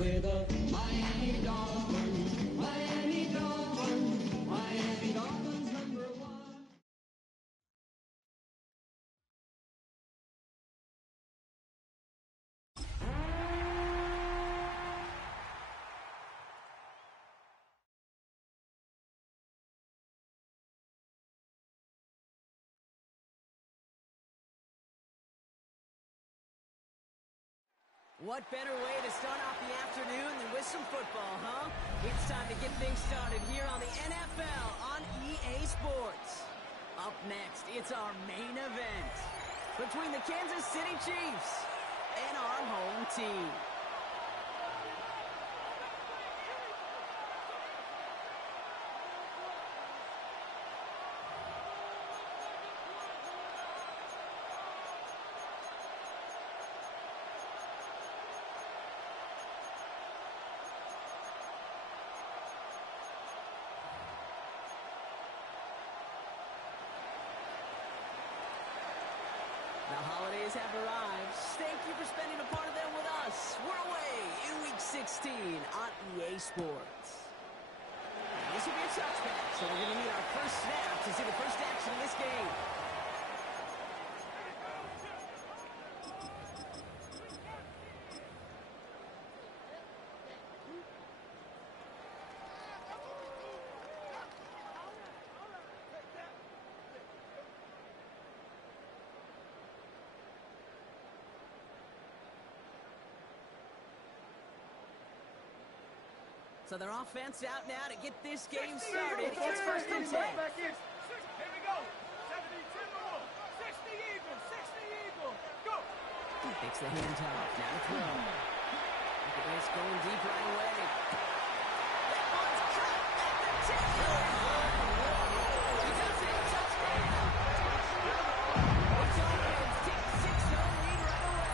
with the Miami Dolphins, Miami Dolphins, Miami Dolphins #1. What better way to start off the afternoon than with some football, huh? It's time to get things started here on the NFL on EA Sports. Up next, it's our main event between the Kansas City Chiefs and our home team. The holidays have arrived. Thank you for spending a part of them with us. We're away in Week 16 on EA Sports. This will be a touchback, so we're going to need our first snap to see the first action in this game. So their offense out now to get this game started. It's first and 10. Here we go. 70, 10 more. 60 Eagles, 60 Eagles. Go. Takes the handoff. Now to throw. Look at this going deep right away. That one's caught at the 10. He does it. Touchdown. The Dolphins take a 6-0 lead right away.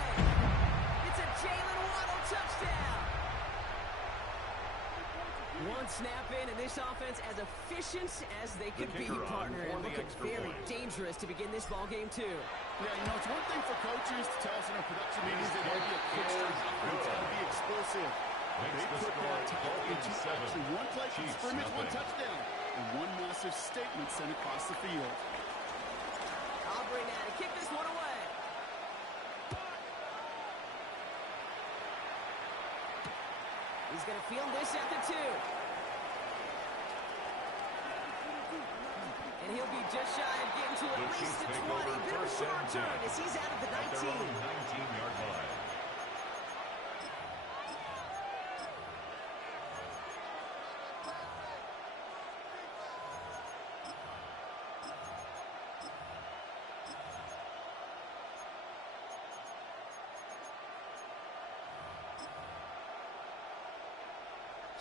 It's a Jalen Waddle touchdown. One snap in, and this offense as efficient as they could be, partner. And looking very dangerous to begin this ball game, too. Yeah, you know, it's one thing for coaches to tell us in our production meetings that they'll be a fixture, it's going to be explosive. They put that talent into action. One play from scrimmage, one touchdown, and one massive statement sent across the field. Aubrey now to kick this one away. He's going to field this at the 2. And he'll be just shy of getting to at least the 20. Bit of a short return as he's out of the 19. 19-yard line.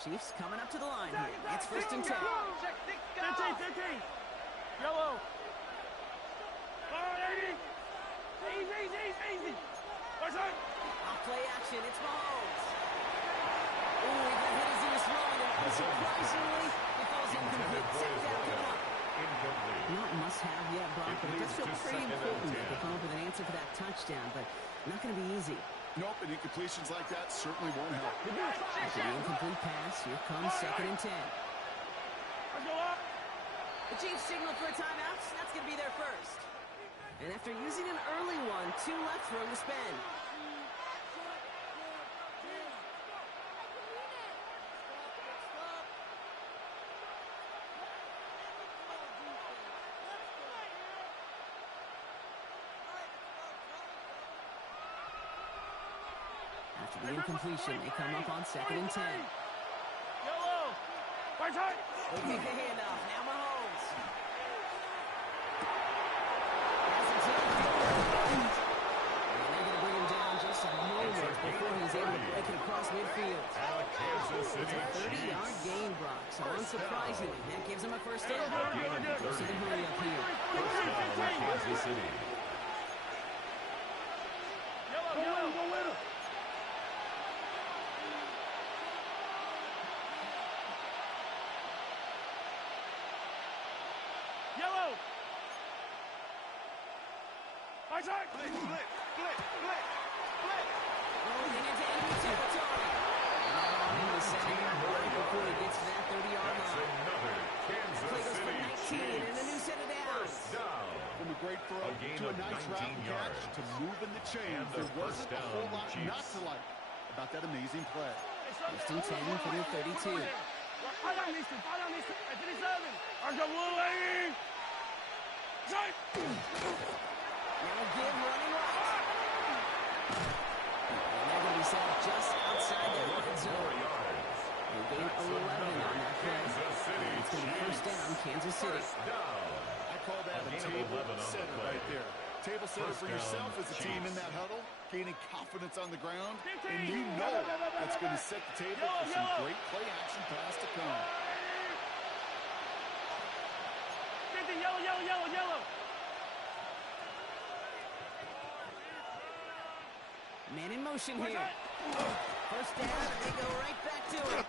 Chiefs coming up to the line here. It's first and 10. 15. Yellow. Easy. What's up? Off play action. It's Mahomes. Ooh, he got hit as he was throwing, and unsurprisingly, it falls incomplete. Second down coming up. Not must-have yet, Brock, but it does feel pretty important to come up with an answer for that touchdown, but not going to be easy. Nope, and incompletions like that certainly won't help. After the incomplete pass, here comes second and 10. Let's go up. The Chiefs signal for a timeout. That's going to be their first. And after using an early one, 2 left for him to spend. After the incompletion, they come up on second and 10. Yellow. Right side. They kick the handoff. Now Mahomes. And they're going to bring him down just a moment before he's able to break it across midfield. Kansas It's City a 30-yard gain, Brock. So unsurprisingly, that gives him a first down. So they hurry up here. Kansas City. Yellow. Go with him. Yellow. Right side. Split. Rolling into enemy territory. And dropping catch to moving the chains. There wasn't a whole lot not to like about that amazing play. First and 10 for the 32. Now give running right. And they're going to be set up just outside the red zone. They gain 11 on that play. It's going to be first down, Kansas City. I call that a table setter right there. Table setter for yourself as a team in that huddle, gaining confidence on the ground, and you know that's going to set the table for some great play action pass to come. Yellow. Man in motion here. First down, and they go right back to it.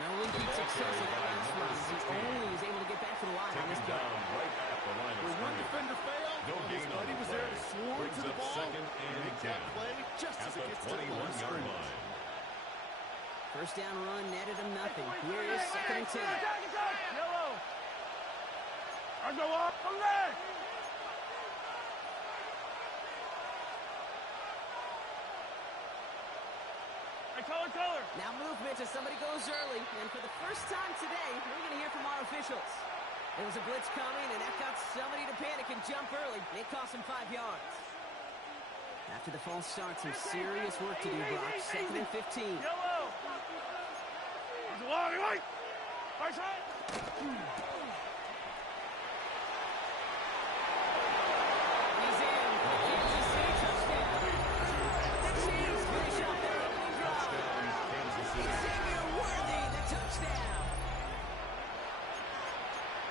No repeat success in that last one. He only was able to get back to the line on this play. Where one defender failed, his buddy was there to swarm to the ball and make that play just as it gets to the line of scrimmage. First down run netted him nothing. Here is second and 10. Yellow. Go up from there. Color. Now movement as somebody goes early. And for the first time today, we're going to hear from our officials. There was a blitz coming, and that got somebody to panic and jump early. It cost him 5 yards. After the false start, some serious work to do, Brock. Second and 15. Yellow. Right side. He's in for the Kansas City touchdown. The Chiefs finish off their opening drive. Xavier Worthy, the touchdown.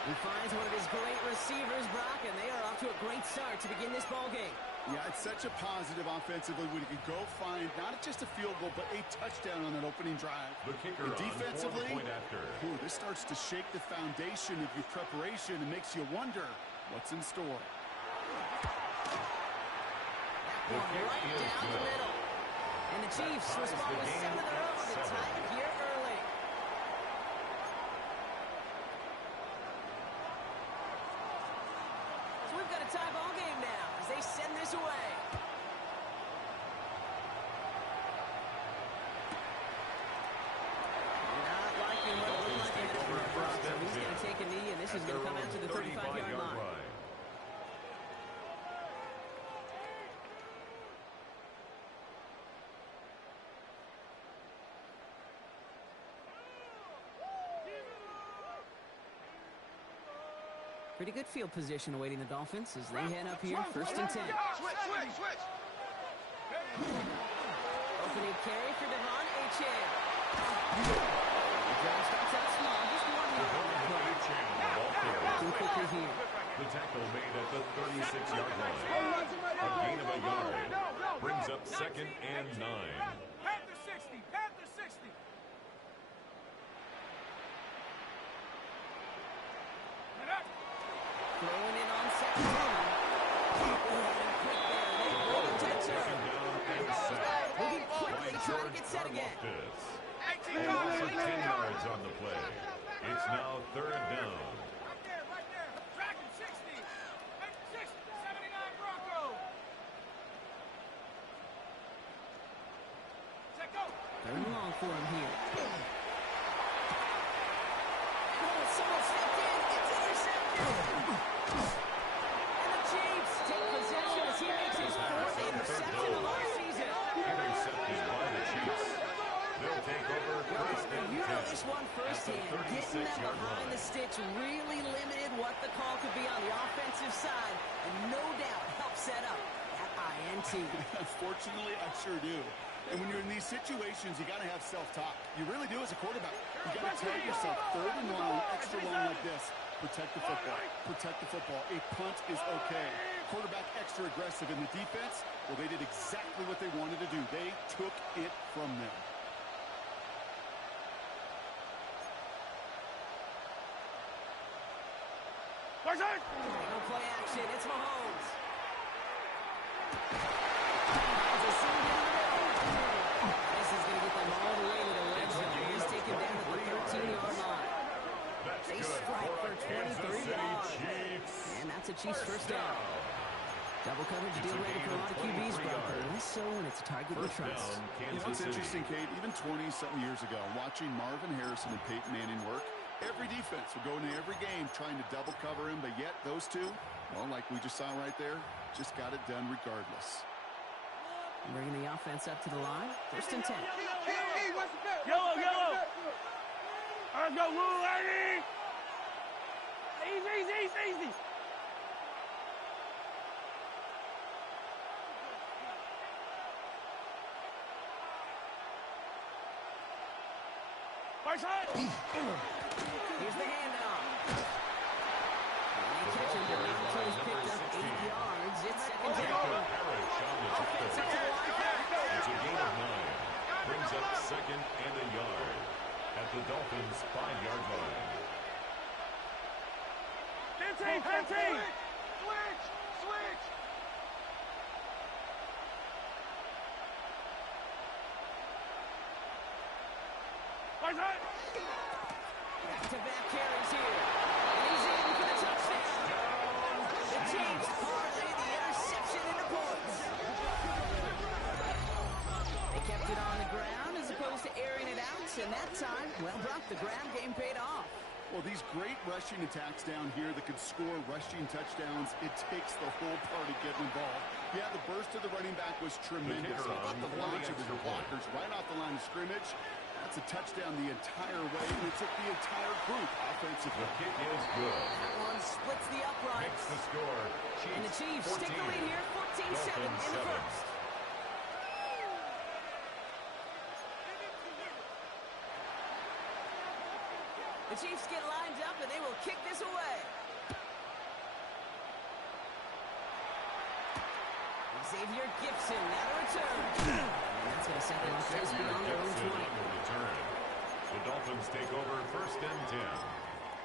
He finds one of his great receivers, Brock, and they are off to a great start to begin this ball game. Yeah, it's such a positive offensively when you can go find not just a field goal, but a touchdown on that opening drive. The kicker And defensively, on 4 point after. This starts to shake the foundation of your preparation and makes you wonder what's in store. That one right down the middle. And the Chiefs respond with 7 of their own to tie it here early. So we've got a tie ball game now as they send this away. Not liking what it looked like in the front. So he's going to take a knee, and this is going to come out to the 35-yard line. Pretty good field position awaiting the Dolphins as they head up here, first and 10. Switch. Opening carry for Devon Achane. The drive starts out small, just 1 yard. Too quickly here. The tackle made at the 36-yard line. A gain of a yard. Brings up second and 9. Panther 60. Throwing in on second down. Quick there. They bring him to the turn. Moving quickly, trying to get set again. Over 10 yards on the play. It's now third down. Right there. Dragon 60. 79 Bronco. Check go. Third and long for him here. Oh, someone stepped in. It's intercepted. And the Chiefs take possession as he makes his 4th interception of our season. Intercepted by the Chiefs. They'll take over first and You know 10. this one firsthand. Getting them behind the sticks really limited what the call could be on the offensive side, and no doubt helped set up that INT. Unfortunately, I sure do. And when you're in these situations, you got to have self-talk. You really do as a quarterback. You got to tell yourself, third and long, extra long like this, protect the football. Protect the football. A punt is okay. Quarterback extra aggressive in the defense. Well, they did exactly what they wanted to do. They took it from them. No play action. It's Mahomes. Finds a seam in the middle. This is going to get them all the way to the red zone. He's taken down at the 13-yard line. They strike for 23 yards. And that's a Chiefs first down. Double coverage deal breaker for a lot of QBs, Brock, but less so when it's a target we trust. You know what's interesting, Kate? Even 20-something years ago, watching Marvin Harrison and Peyton Manning work, every defense would go into every game trying to double cover him, but yet those two, well, like we just saw right there, just got it done regardless. Bringing the offense up to the line. 1st and 10. Yellow, yellow. Let's go, Lou, lady. Easy. Here's the handoff. And they catch him, but not until he's picked up 8 yards. It's 2nd down. Offense up to the line. It's a gain of 9. Brings up 2nd and a yard at the Dolphins' 5-yard line. 15. Switch. Back-to-back carries here. And he's in for the touchdown. The Chiefs parlay the interception into points. They kept it on the ground as opposed to airing it out. And that time, well, Brock, the ground game paid off. Well, these great rushing attacks down here that could score rushing touchdowns, it takes the whole party getting involved. Yeah, the burst of the running back was tremendous. How about the launch of his blockers right off the line of scrimmage? That's a touchdown the entire way, and it took the entire group offensively. The kick is good. That one splits the uprights. Makes the score. And the Chiefs 14. stick the lead here, 14-7 in the first. The Chiefs get lined up, and they will kick this away. Xavier Gibson, now to return. And that's going to set them up just beyond their own 20. Return. The Dolphins take over 1st and 10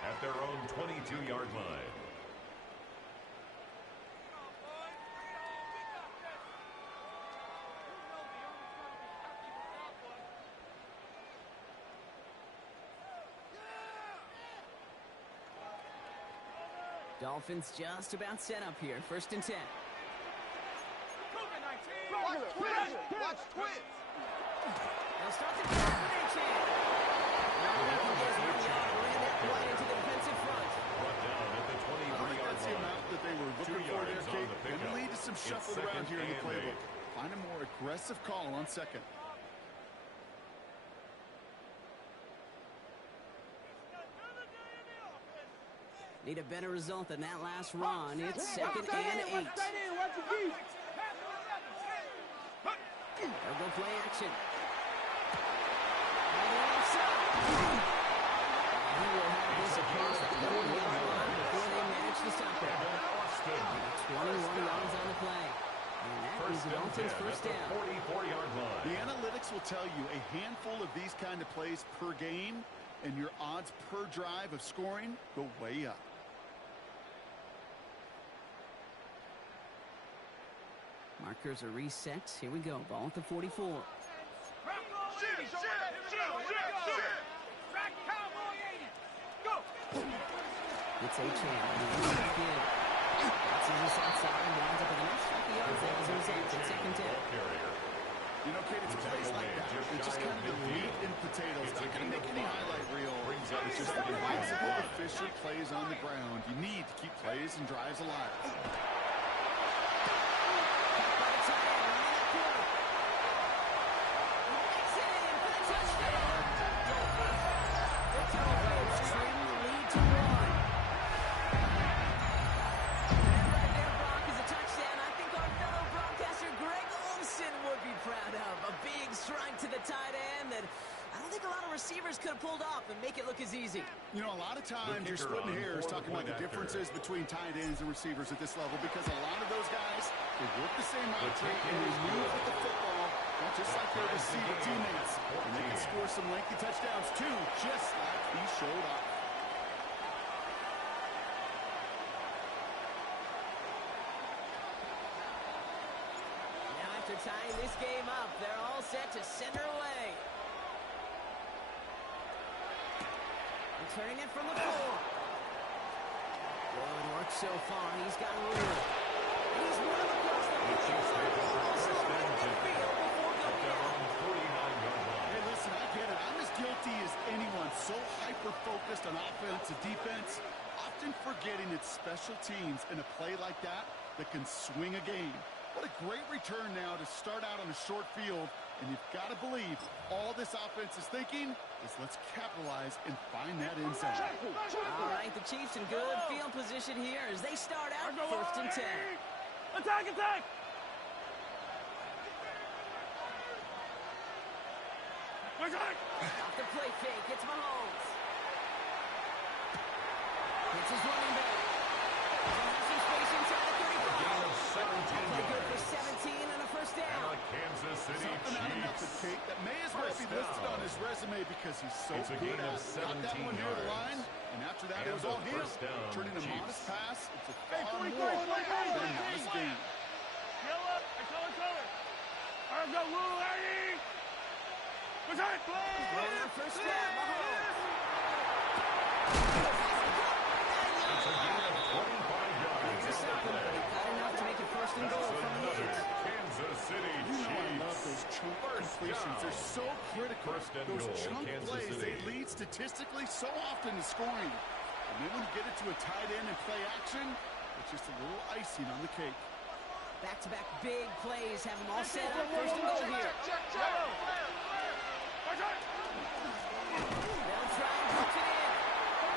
at their own 22-yard line. Dolphins just about set up here. 1st and 10. Watch twits. They'll start the drive with a chance. Now they can get 1 yard, ran that play into the defensive front. Brought down at the 23-yard That's the line. amount that they were looking 2 for there, yards on Kate. the And pickup. lead to some It's shuffling around 2nd here in the and playbook. 8. Find a more aggressive call on 2nd. Need a better result than that last run. It's 2nd and 8. They'll go play action. On the outside. He will have this across the 40-yard line before they manage to stop it. 21 yards on the play. And that is the Dolphins' first down. 44-yard line. The analytics will tell you a handful of these kind of plays per game, and your odds per drive of scoring go way up. Markers are reset. Here we go. Ball at the 44. It's a chance. That's this outside and winds up at the next 50 yards there as a result. It's 2nd and 10. You know, Kate, it's plays like that. It's just kind of the meat and potatoes. Not going to make any highlight reel. It's just the principle efficient plays on the ground. You need to keep plays and drives alive. By the tight end, running that corner. Makes it in for the touchdown. The Dolphins trim the lead to 1. That right there, Brock, is a touchdown. I think our fellow broadcaster Greg Olsen would be proud of. A big strike to the tight end that I don't think a lot of receivers could have pulled off and make it look as easy. You know, a lot of times you're splitting hairs talking about the differences between tight ends and receivers at this level because a lot of those guys, they work the same route and they move with the football, not just like their receiver teammates. And they can score some lengthy touchdowns too, just like he showed up. Now after tying this game up, they're all set to send her away. Returning it from the 4. Good work so far. He's got room. He's one of across the The Chiefs take over also first right and at the 10 field before at going their out. own 49-yard line. Hey, listen, I get it. I'm as guilty as anyone. So hyper-focused on offense and defense, often forgetting it's special teams in a play like that can swing a game. What a great return now to start out on a short field, and you've got to believe all this offense is thinking is let's capitalize and find that end zone. All right, the Chiefs in good field position here as they start out first and 10. Attack, attack! Attack! Off the play fake, it's Mahomes. It's his running back. There's some space inside the 35. Gain of 17 Play good for yards. 17 and a first And down. the Kansas City Something out of nothing, Chiefs. Kate, that may as well be First listed down. on his resume because he's so It's a good gain at of it. Got that 17 one near the yards. line, and after that, And it was a all him. first down, Turning a Chiefs. modest pass into Hey, far 43, more 43, than a modest gain. Yellow, and color. All right, go, Lou, Eddie! Attack, Runner, first down, Mahomes. It's a gain of 25 yards. Just on the stopping, but play. he got enough to make it first and goal That's from the another 8. Kansas City You know I love those Chiefs. chunk First completions. down. They're so critical. First and Those goal, chunk Kansas plays, City. they lead statistically so often to scoring. And then when you get it to a tight end and play action, it's just a little icing on the cake. Back-to-back big plays have them all set up. First and goal here. They'll try and punch it in.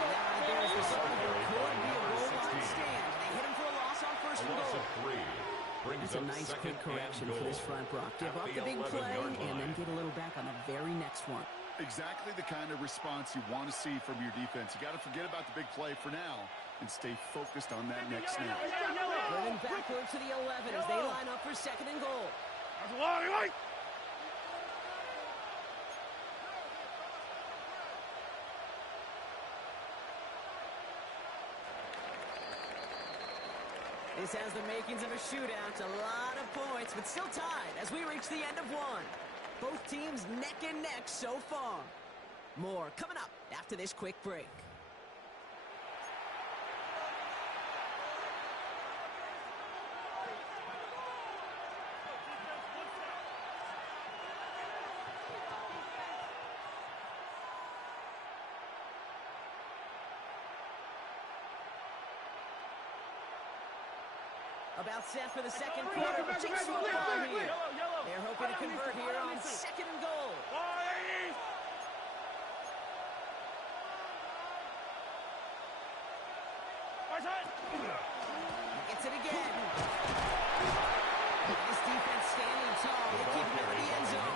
And now right there is the start. There could be a goal line stand. They hit him for a loss on first A and loss goal. of 3. Brings That's a up nice second quick correction and for this goal. front, Brock. Give At up the the big play 11-yard and then line. get a little back on the very next one. Exactly the kind of response you want to see from your defense. You got to forget about the big play for now and stay focused on that next snap. Moving backward to the 11 as they line up for second and goal. That's a lot, right? This has the makings of a shootout. A lot of points, but still tied as we reach the end of one. Both teams neck and neck so far. More coming up after this quick break. About set for the second quarter. Chiefs with the ball here. They're hoping to convert here on second and goal. Gets it again. This defense standing tall. They keep him in the end zone.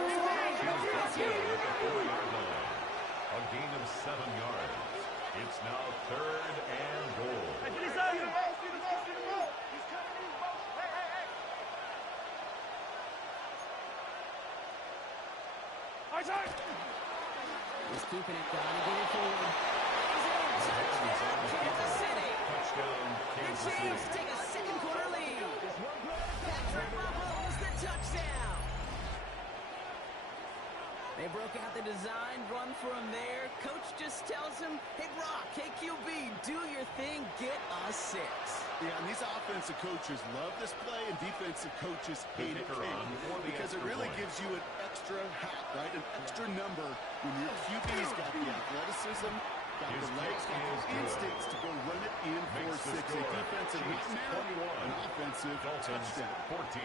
Goes away. Chiefs touchdown at the 4-yard line. A gain of 7 yards. It's now third and goal. He's keeping it down. He get it forward. Touchdown, Kansas City. Touchdown, The Kansas Chiefs City. take a second quarter lead. Patrick Mahomes, the touchdown. They broke out the design run for him there. Coach just tells him, hey, Brock, hey, QB, do your thing, get a 6. Yeah, and these offensive coaches love this play, and defensive coaches hate it, kicker on for the because it extra really point. gives you an extra hat, right? An extra number when your QB's got the athleticism, got His the legs, kick got the is good. instincts to go run it in for Makes the 6. A score. defensive Chiefs nightmare, 21. an offensive Dolphins touchdown. 14.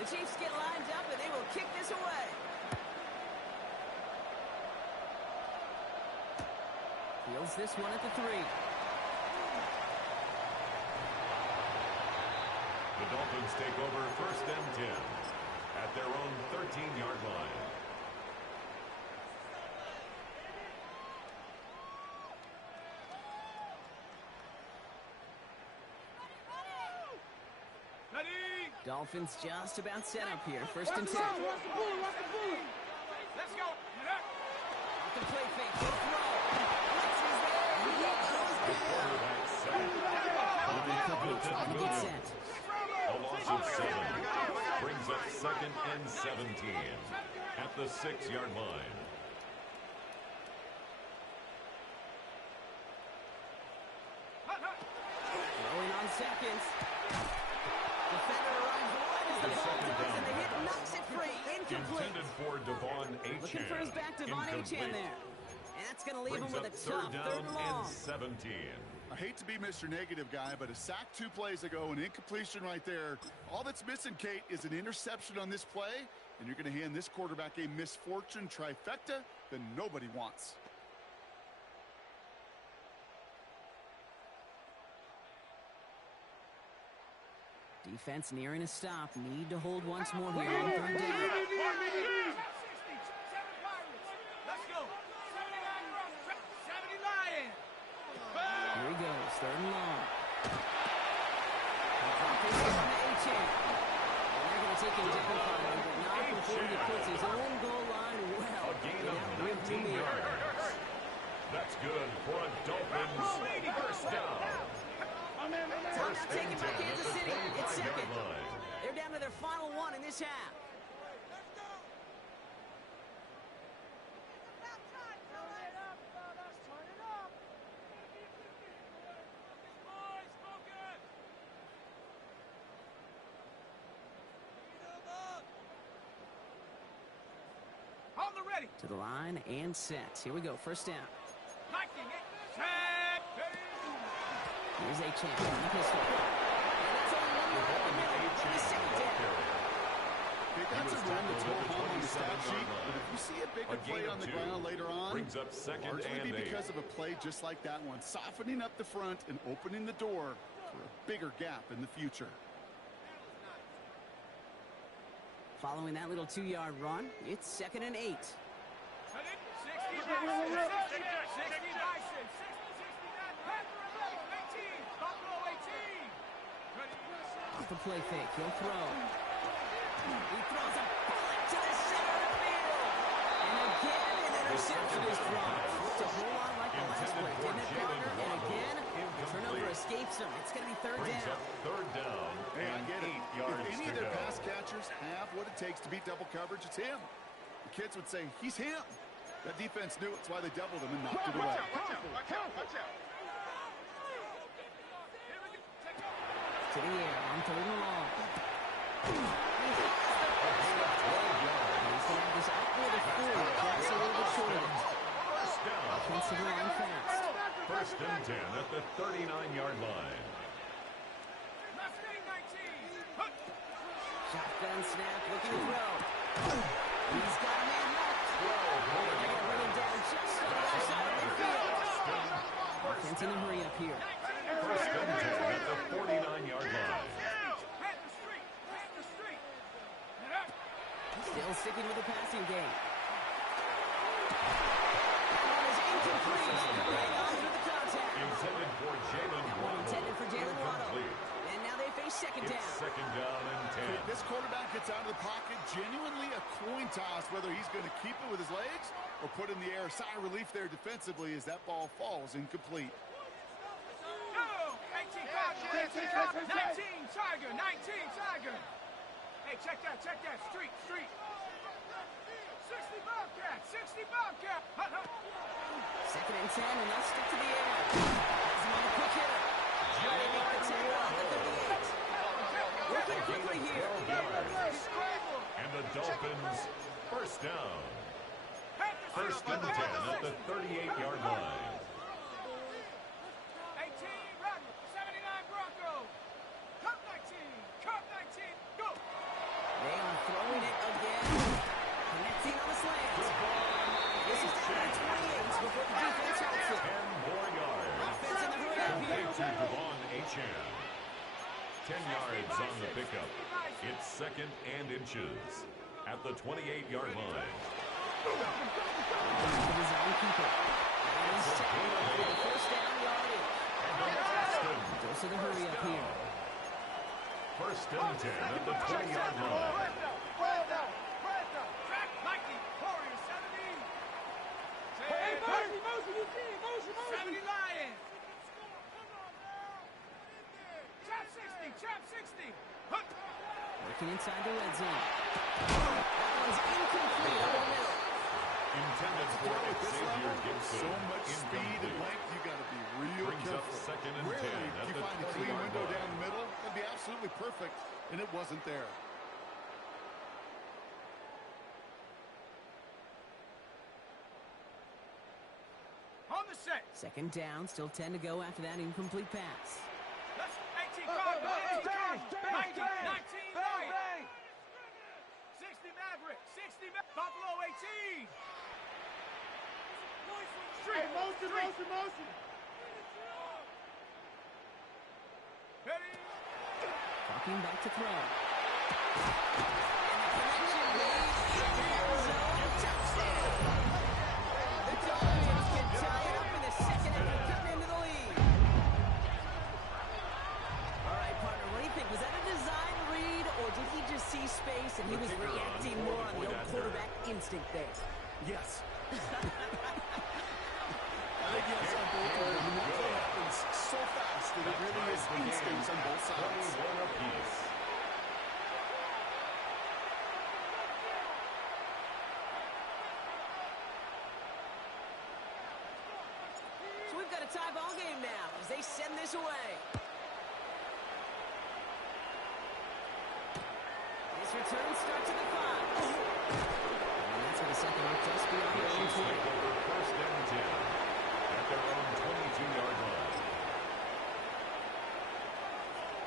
The Chiefs get lined up, and they will kick this away. Fields this one at the 3. The Dolphins take over first and 10 at their own 13-yard line. Dolphins just about set up here. First and 10. Let's go. Off the play fake. He'll throw. Blitz is there. He goes down. Quarterback sack. Moving quickly quickly, trying to get set. A loss of 7 brings up 2nd and 17 at the 6-yard line. Throwing on seconds. Defender arrives right as the ball does, and the hit knocks it free. Incomplete. Intended for Devon Achane. Looking for his back, Devon Achane there. And that's going to leave him with a tough third and long. 17. I hate to be Mr. Negative guy, but a sack 2 plays ago, an incompletion right there. All that's missing, Kate, is an interception on this play, and you're going to hand this quarterback a misfortune trifecta that nobody wants. Defense nearing a stop. Need to hold once more here on third down. Let's go. 70 Lions. Here he goes, third and long. This is on the A-chain. And they're going to take him down finally, but not before he puts his own goal line well. A gain of 19 yards. That's good for a Dolphins first down. Time now taken by Kansas City. It's second. They're down to their final one in this half. On the ready. To the line and set. Here we go, first down. Liking it. Set. Here's A-chain from the pistol. And that's only 1 yard up the middle for the second down. That's a run that's more home on the stat sheet, but if you see a bigger play on the ground later on, brings up 2nd largely and be 8. because of a play just like that one, softening up the front and opening the door for a bigger gap in the future. Following that little 2-yard run, it's 2nd and 8. 60 Bison. 60 Bison. 18. Buffalo 18. Off the play fake, he'll throw. He throws a bullet to the center of the field. And again, an interception is dropped. Looked a whole lot like the last play, didn't it, partner? And again, the turnover escapes him. It's going to be third Brings down. up third down Hey, I and get it. 8 yards If any to of their go. pass catchers have what it takes to beat double coverage, it's him. The kids would say, he's him. That defense knew it's why they doubled him and knocked it away. To the air on third and long. He's going to have this out near the 40. Just a little bit short of it. First down. Offensive line fast. First and 10 at the 39-yard line. Shotgun snap, looking to throw. He's got a man left. They're going to bring him down just on the other side of the field. Offense in a hurry up here. First and 10 at the 49-yard line. Still sticking with the passing game. That one is incomplete. Hang on through the contact. Intended for Jalen That one Waddle. intended for Jalen Waddle. Incomplete. And now they face second It's down. 2nd down and 10. This quarterback gets out of the pocket, genuinely a coin toss, whether he's going to keep it with his legs or put in the air. Sigh of relief there defensively as that ball falls incomplete. 19 Tiger. Hey, check that. Street. 60 Bobcat. 2nd and 10, and they'll stick to the air. Has him on the quick hitter. They make the tackle at the 38. Working quickly here. 12 yards. And the Dolphins first down. First and 10 at the 38-yard line. 18 Rock. 79 Bronco. Cup 19. Go. They are throwing it again. Connecting on the slant. This is down to 28 before the defense helps it. 10 more yards. Offense in the hurry up Complete here. to Devon Achane. 10 yards on the pickup. It's 2nd and inches at the 28-yard line. To the zone keeper. And he's tackled for the first down yardage. Dose of the hurry up here. First and 10 at the 20-yard line. Track Mikey. Warrior 70. Hey, Motion. 70 Lions. Chop. Chop 60. Working inside the red zone. That one's incomplete over the middle. Intended for Xavier Gibson. So much speed and length, you got to be real Brings up careful. second and 10 Rarely at do you the find a clean 20-yard window line. down the middle. That'd be absolutely perfect, and it wasn't there. On the set. Second down, still 10 to go after that incomplete pass. Let's 18 card, 18 card, 19, 19, 60 Maverick, 60 Buffalo 18. Street, motion. Ready? Walking back to throw. And the connection made in the end zone. Touchdown! The Dolphins can tie it up in the second after cutting into the lead. All right, partner, what do you think? Was that a design read, or did he just see space and he was reacting more on the old quarterback instinct there? Yes. I think yes on both of them. And that play happens so fast that it really is instincts on both sides. 21 apiece. So we've got a tie ball game now as they send this away. This return starts at the 5. And that's with a second off just beyond the own 20. Take over first and 10 at their own 22-yard line.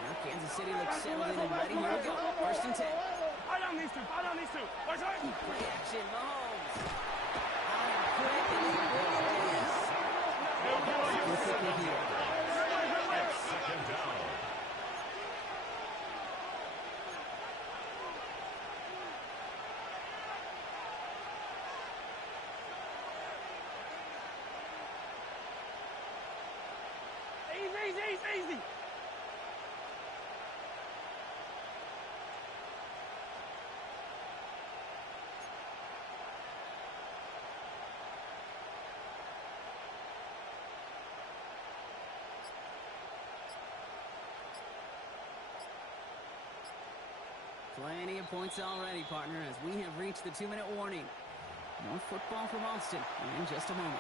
Now Kansas City looks settled in and ready. Here we go. First and 10. Eye on these two. Watch out. Play action, Mahomes. Out and quick, and he really is. Significant here. Second down. Easy. Plenty of points already, partner, as we have reached the 2-minute warning. More football from Austin in just a moment.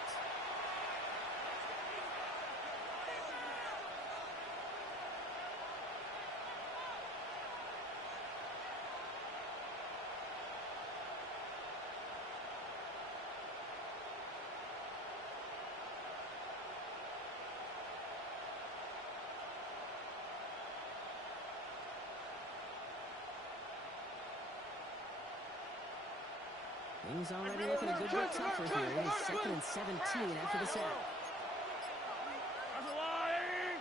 Things already looking a good bit tougher here. It is 2nd and 17 after the sack. That's a lie.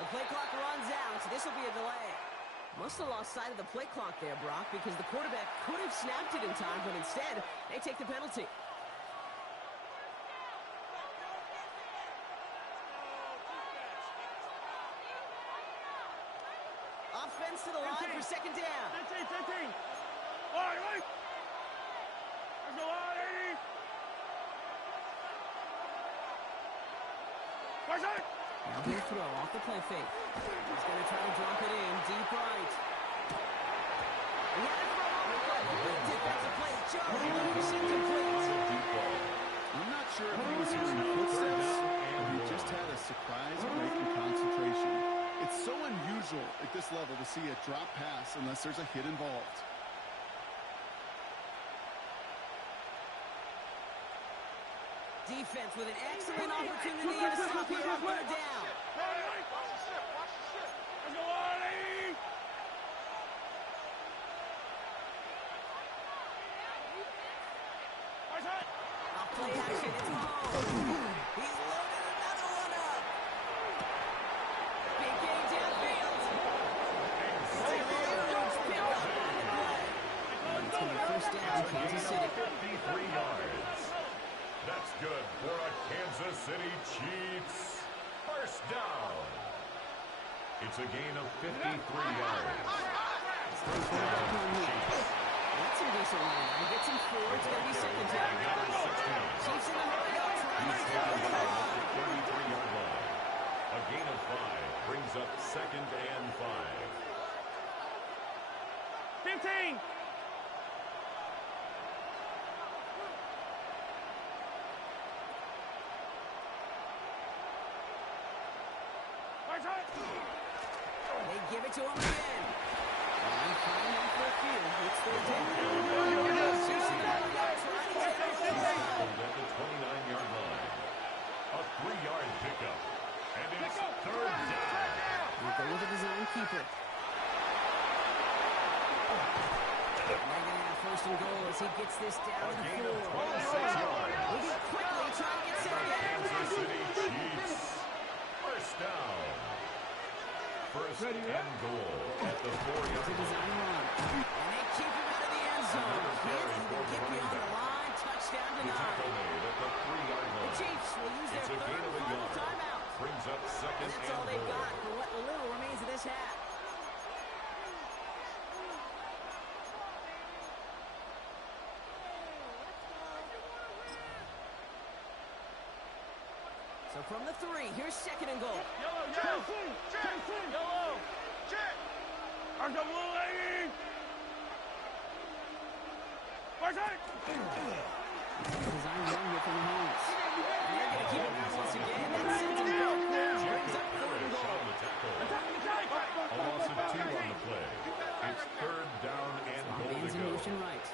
The play clock runs out, so this will be a delay. Must have lost sight of the play clock there, Brock, because the quarterback could have snapped it in time, but instead, they take the penalty. Offense to the line for second down. 15. Right. That's a lie. Watch out. Now he'll throw off the play fake. He's going to try to drop it in deep right. He had it from over the defensive play. Joe, loose incomplete. I'm not sure if he was hearing footsteps or he just had a surprise break in concentration. It's so unusual at this level to see a drop pass unless there's a hit involved. Defense with an excellent opportunity to stop here on third down. Off play action, it's Mahomes. He's loaded another one up. Big game downfield. It's a huge pickup on the play. And it's going to be first down, Kansas City. 53 yards. That's good for a Kansas City Chiefs first down. It's a gain of 53 yards. First down, Chiefs. That's some decent line. He gets him 4. It's going to be second down. Chiefs in the hurry. They'll try to get the ball. 33-yard line. They give it to him again. And find him for a few. It's third down. At the 29-yard line. A 3-yard pickup. And it's third down. We'll go with the design keeper. Negative first and goal as he gets this down to Gain of 4. 26 yards. Moving quickly, trying to get The set again. Kansas City Chiefs. First down. First and goal at the 4-yard It's a design run. And they keep him out of the end zone. Can't even get beyond the line. Touchdown The denied. tackle made at the 3-yard The line. Chiefs will use their It's a third gain and of a final yard. timeout. Brings up second And that's and all they've goal. got for what little remains of this half. So from the 3, here's second and goal. Yellow, yellow. Check. Yellow. Check. Where's the blue lady? Where's it? Design run here from the Holmes. And they're going to keep him out once again. That sends him back. Brings up third and goal. On the tackle. A loss of 2 on the play. It's third down and goal Bands to in go. motion right.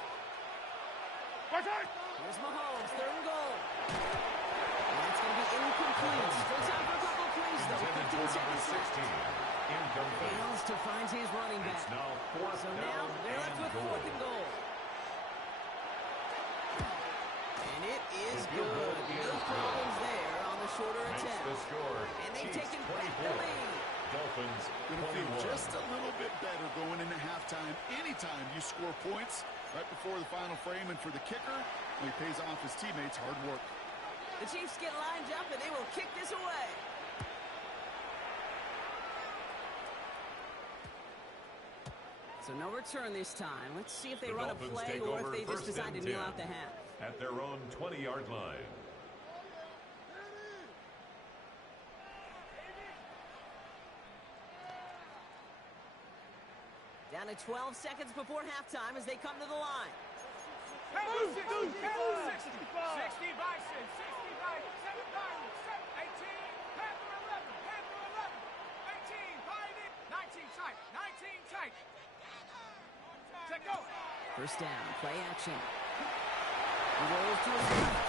Where's it? Here's Mahomes, third and goal. And that's going to be incomplete. Still time for a couple of plays, though. Intended 15 for number seconds left. 16. Incomplete. Fails to find his running back. It's now fourth So now down they're left and with goal. fourth and goal. And it is The field good. goal is No problems there on the shorter Makes attempt. the score. And they've Chiefs taken back the 24. lead. Dolphins Gonna feel 21. just a little bit better going into halftime. Anytime you score points right before the final frame, and for the kicker, he pays off his teammates' hard work. The Chiefs get lined up, and they will kick this away. So no return this time. Let's see if they The run a Dolphins play take or if over they just first decide to and kneel 10 out the half. at their own 20-yard line. Down to 12 seconds before halftime as they come to the line. 60 Bison, 60 Bison, 7 Bison, 18, Panther 11, Panther 11, 18, Pioneer, 19 tight, 19 tight. Check go. First down, play action. He rolls to his right.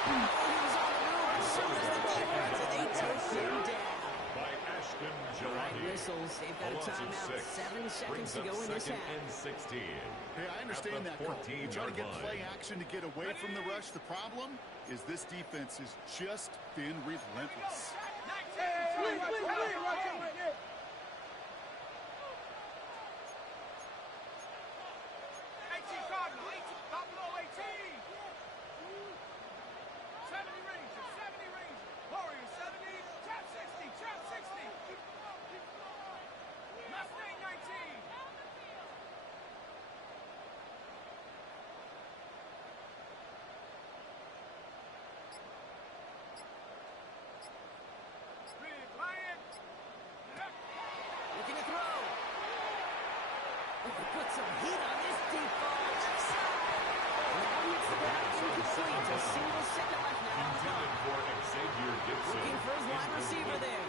Oh, he was on the move, and so is the defense, and they take him down. By Ashton Right Gelati. whistles. They've got a timeout. 7 seconds to go in this Second half. and 16. Hey, I understand At that, the Cole. You try to 14-yard get line. play action to get away from the rush. The problem is this defense has just been relentless. 19, 18 Cardinal, 18, Buffalo 18. 70 Rangers, 70 Rangers. Warriors 70, Chap 60, Chap 60. Mustang 19. Big Lion. Looking to throw. Oh, they put some heat on this deep ball. Left side. Now hits the ground incomplete. A single second left now on the clock. Intended for Xavier Gibson. Looking for his wide receiver Incomplete. there.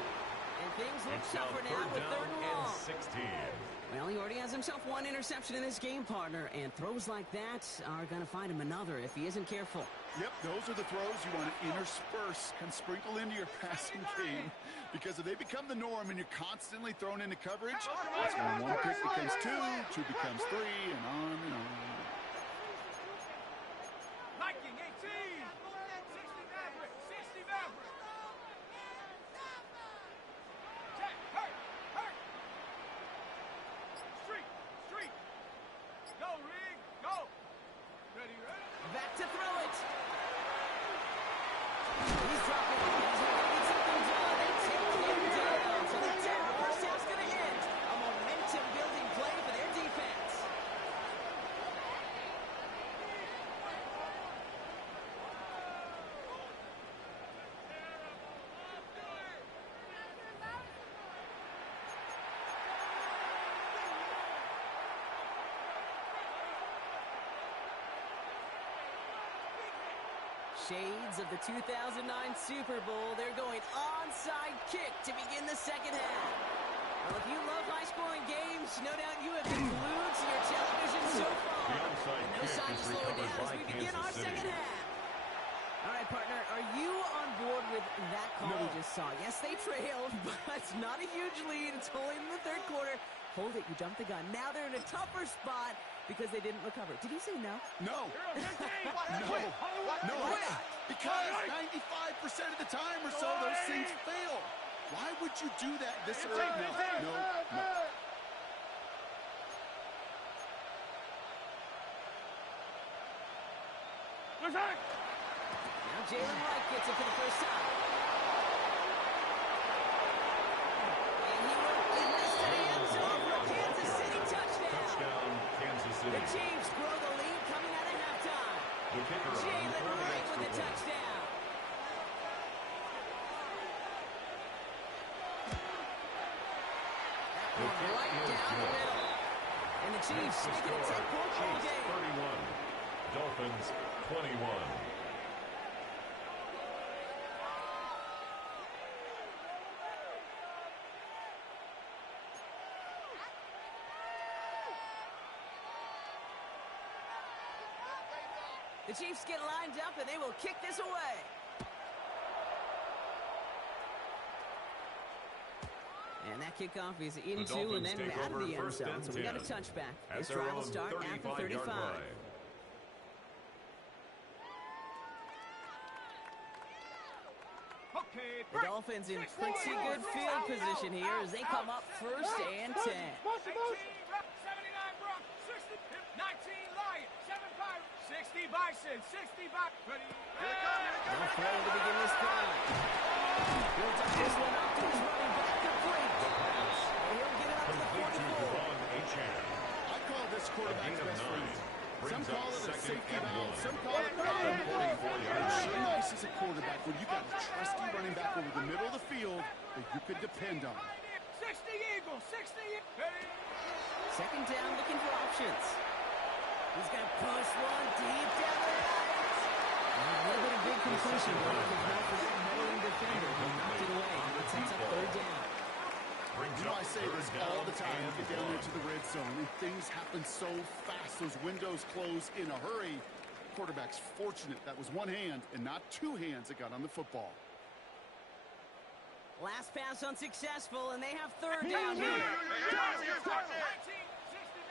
And things look It's now tougher now third with down third and and long. 16. Well, he already has himself one interception in this game, partner. And throws like that are going to find him another if he isn't careful. Yep, those are the throws you want to intersperse, can sprinkle into your passing game. Because if they become the norm and you're constantly thrown into coverage, that's when one pick becomes two becomes three, and on and on. Viking 18. 60 Maverick, 60 Maverick. Jack, hurt. Street. Go, Rig, go. Ready. Back to throw it. He's dropping it. He's not going to get something done. They take him down. So that's how the first half's going to end. A momentum-building play for their defense. Shades of the 2009 Super Bowl. They're going onside kick to begin the second half. Well, if you love high-scoring games, no doubt you have been glued to your television so far. onside And no kick sign is to slow it recovered down as by we begin Kansas our City. second half. All right, partner, are you on board with that call we just saw? Yes, they trailed, but it's not a huge lead. It's only in the third quarter. Hold it, you jumped the gun. Now they're in a tougher spot because they didn't recover. Did you say no? No. No. Because 95% of the time or so, those things fail. Why would you do that this early? No. Now Jalen Wright gets it for the first time. And he will get this to the end zone for a Kansas City touchdown. Touchdown, Kansas City. The Chiefs grow the lead coming out of halftime. The kicker on Jalen for the Wright extra with the point. touchdown. The That kick one right is down the good. middle. And the Chiefs Makes the making it a score. 10-point ball Chiefs game. 31. Dolphins 21. The Chiefs get lined up, and they will kick this away. And that kickoff is into and then take out of over the end first zone. and So we got a 10. touchback. At This their drive will own start after 35-yard 35. line. Okay, The Dolphins in pretty good field position here as they come up first and 10. 18, 79 Bronx, 60, 19 Lion, 7 Pirates, 60 Bison, 60 Bison. They'll throw to begin this drive. He'll tuck this one up to his running back, complete. And he'll get it up to the Complete to 44. Devon Achane. I call this quarterback's A gain of best 9. friend. Some Brings call up it a second safety and valve. 1. Some call it power. 44-yard It's so line. nice as a quarterback when you got a trusty running back over the middle of the field that you could depend on. 60 Eagles, 60 Eagles. Second down, looking for options. He's going to push one deep down the right. A little bit of big completion, but if it's not for that meddling defender, he knocked it away. It sets up third down. Brings You know, up I say third this down all the time. and You get down 1. into the red zone, and things happen so fast. Those windows close in a hurry. Quarterback's fortunate that was one hand and not two hands that got on the football. Last pass unsuccessful, and they have third down here. 19, 60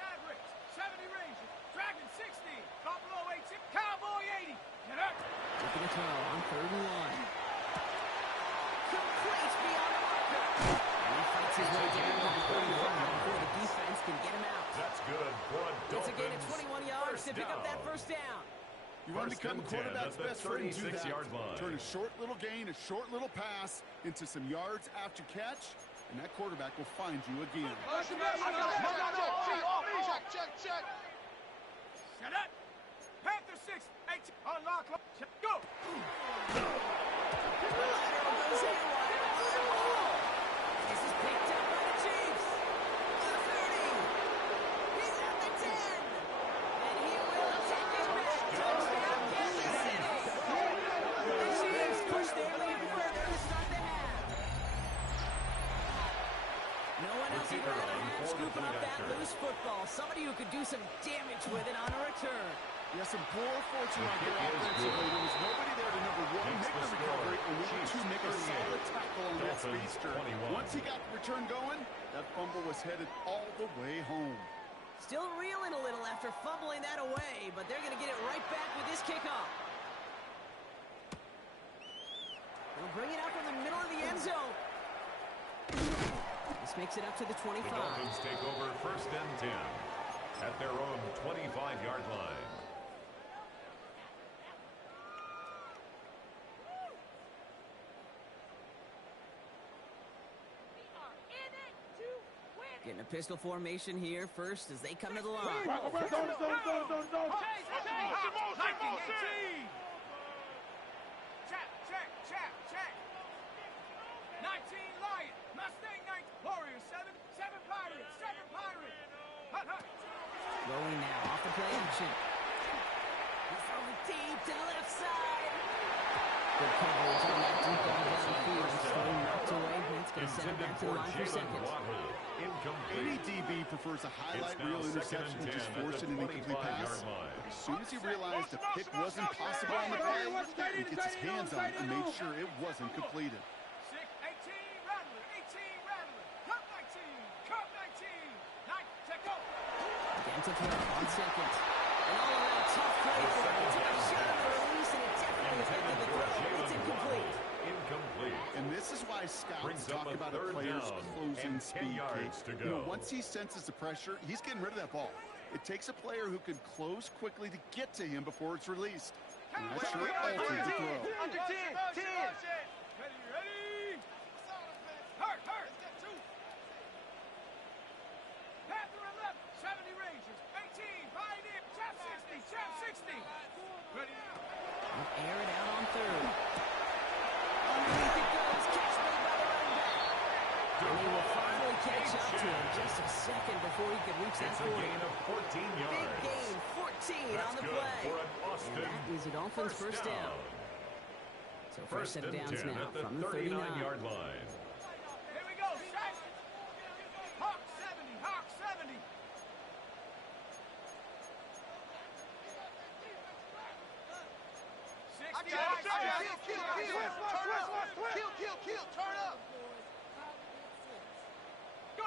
Mavericks, 70 Rangers, Dragon 60, Buffalo 18, Cowboy 80. Get up. Taking a throw on third and 1. Complete beyond the marker. And he fights his way down to the 35 before the defense can get him out. That's good for a It's a gain of Dolphins 21 yards first to pick up that down. first down. You want to First become a and 10 quarterback's at the best friend, do that. 36-yard line. Turn a short little gain, a short little pass into some yards after catch, and that quarterback will find you again. Check. Set up. Panther 6, 18, unlock. Check. Go. Lateral goes haywire. Loose ball. This is picked up by the Chiefs. The 30. He's at the 10. And he will take it back. Touchdown, Kansas City. The Chiefs push their lead further to start the half. No one else Receiver around the on half for the scooping up point that after. loose football. Somebody who could do some damage with it on a return. Yeah, some poor fortune right there kick is offensively. good. There was nobody there to, number one, Makes make the the score. recovery, and number Chiefs two, make a 38. solid tackle on that Dolphins speedster. 21. Once he got the return going, that fumble was headed all the way home. Still reeling a little after fumbling that away, but they're going to get it right back with this kickoff. They'll bring it out from the middle of the end zone. This makes it up to the 25. The Dolphins take over first and 10 at their own 25-yard line. Getting a pistol formation here first as they come to the line. Check. 19, 18. 19 Lion, Mustang 9, Warriors 7, 7 Pirates, 7 Pirates. Hut, hut. Rolling now off the play action. He's throwing deep to the left side. Good coverage on that deep ball downfield. Stone knocked away. That's going to send it back to the line for second. Any DB prefers a highlight reel interception to just force an incomplete pass. As soon as he realized a pick wasn't possible on the play, he gets his hands on it and made sure it wasn't completed. 6, 18, Rattler, 18, Rattler, Cup 19, Cup 19, 9, check go. Again to throw on second. An all-around tough play for him. He took a shot on the release, and it definitely affected the throw. It's incomplete. And this is why scouts talk about a player's closing speed. Once he senses the pressure, he's getting rid of that ball. It takes a player who can close quickly to get to him before it's released. And that sure altered the throw. Under 10, 10. Ready. Hurt. Panther 11, 70 Rangers, 18, Pioneer, Chap 60. Ready. Air it out on third. Underneath it goes. Catch made by the running back. And he will finally catch up to him just a second before he could reach that 40. Gain of 14 yards. Big gain, 14 on the play. And that is the Dolphins' first down. So first set of downs now from the 39-yard line. Here we go, Shaq. Hawk 70. 60. Kill, turn up. Go.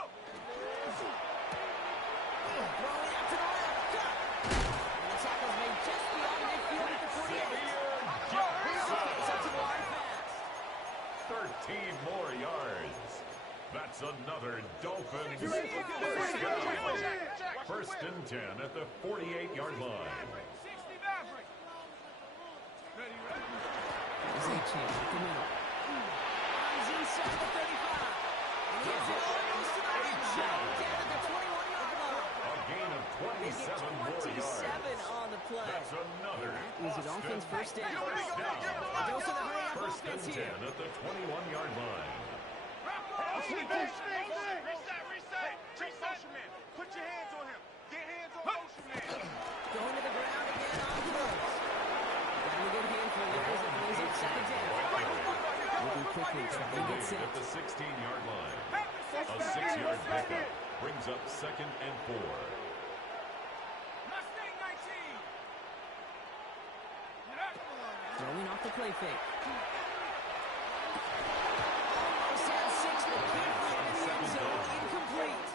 Throwing out to the left. Cut. And the tackle's made just beyond midfield at the 48. It's up to the line fast. 13 more yards. That's another Dolphins. First and 10 at the 48-yard line. 60 Maverick. Ready. There's a chance at the middle. He's inside the 35. And he has it almost to the end zone. Down at the 21-yard line. A gain of 27 more yards. 27 on the play. That's another That is the Dolphins' first down. First down. Dose of the hurry-up First and offense 10 here. at the 21-yard line. Reset. Chase motion man. Put your hands on him. Get hands on motion man. Going to the ground again on throws. Got a good handful there as it brings up second down. Moving quickly, trying to get set. At the 16-yard line. A 6-yard pickup brings up second and 4. Mustang 19. Throwing off the play fake. Almost had 6, but can't find it in the end zone. Incomplete.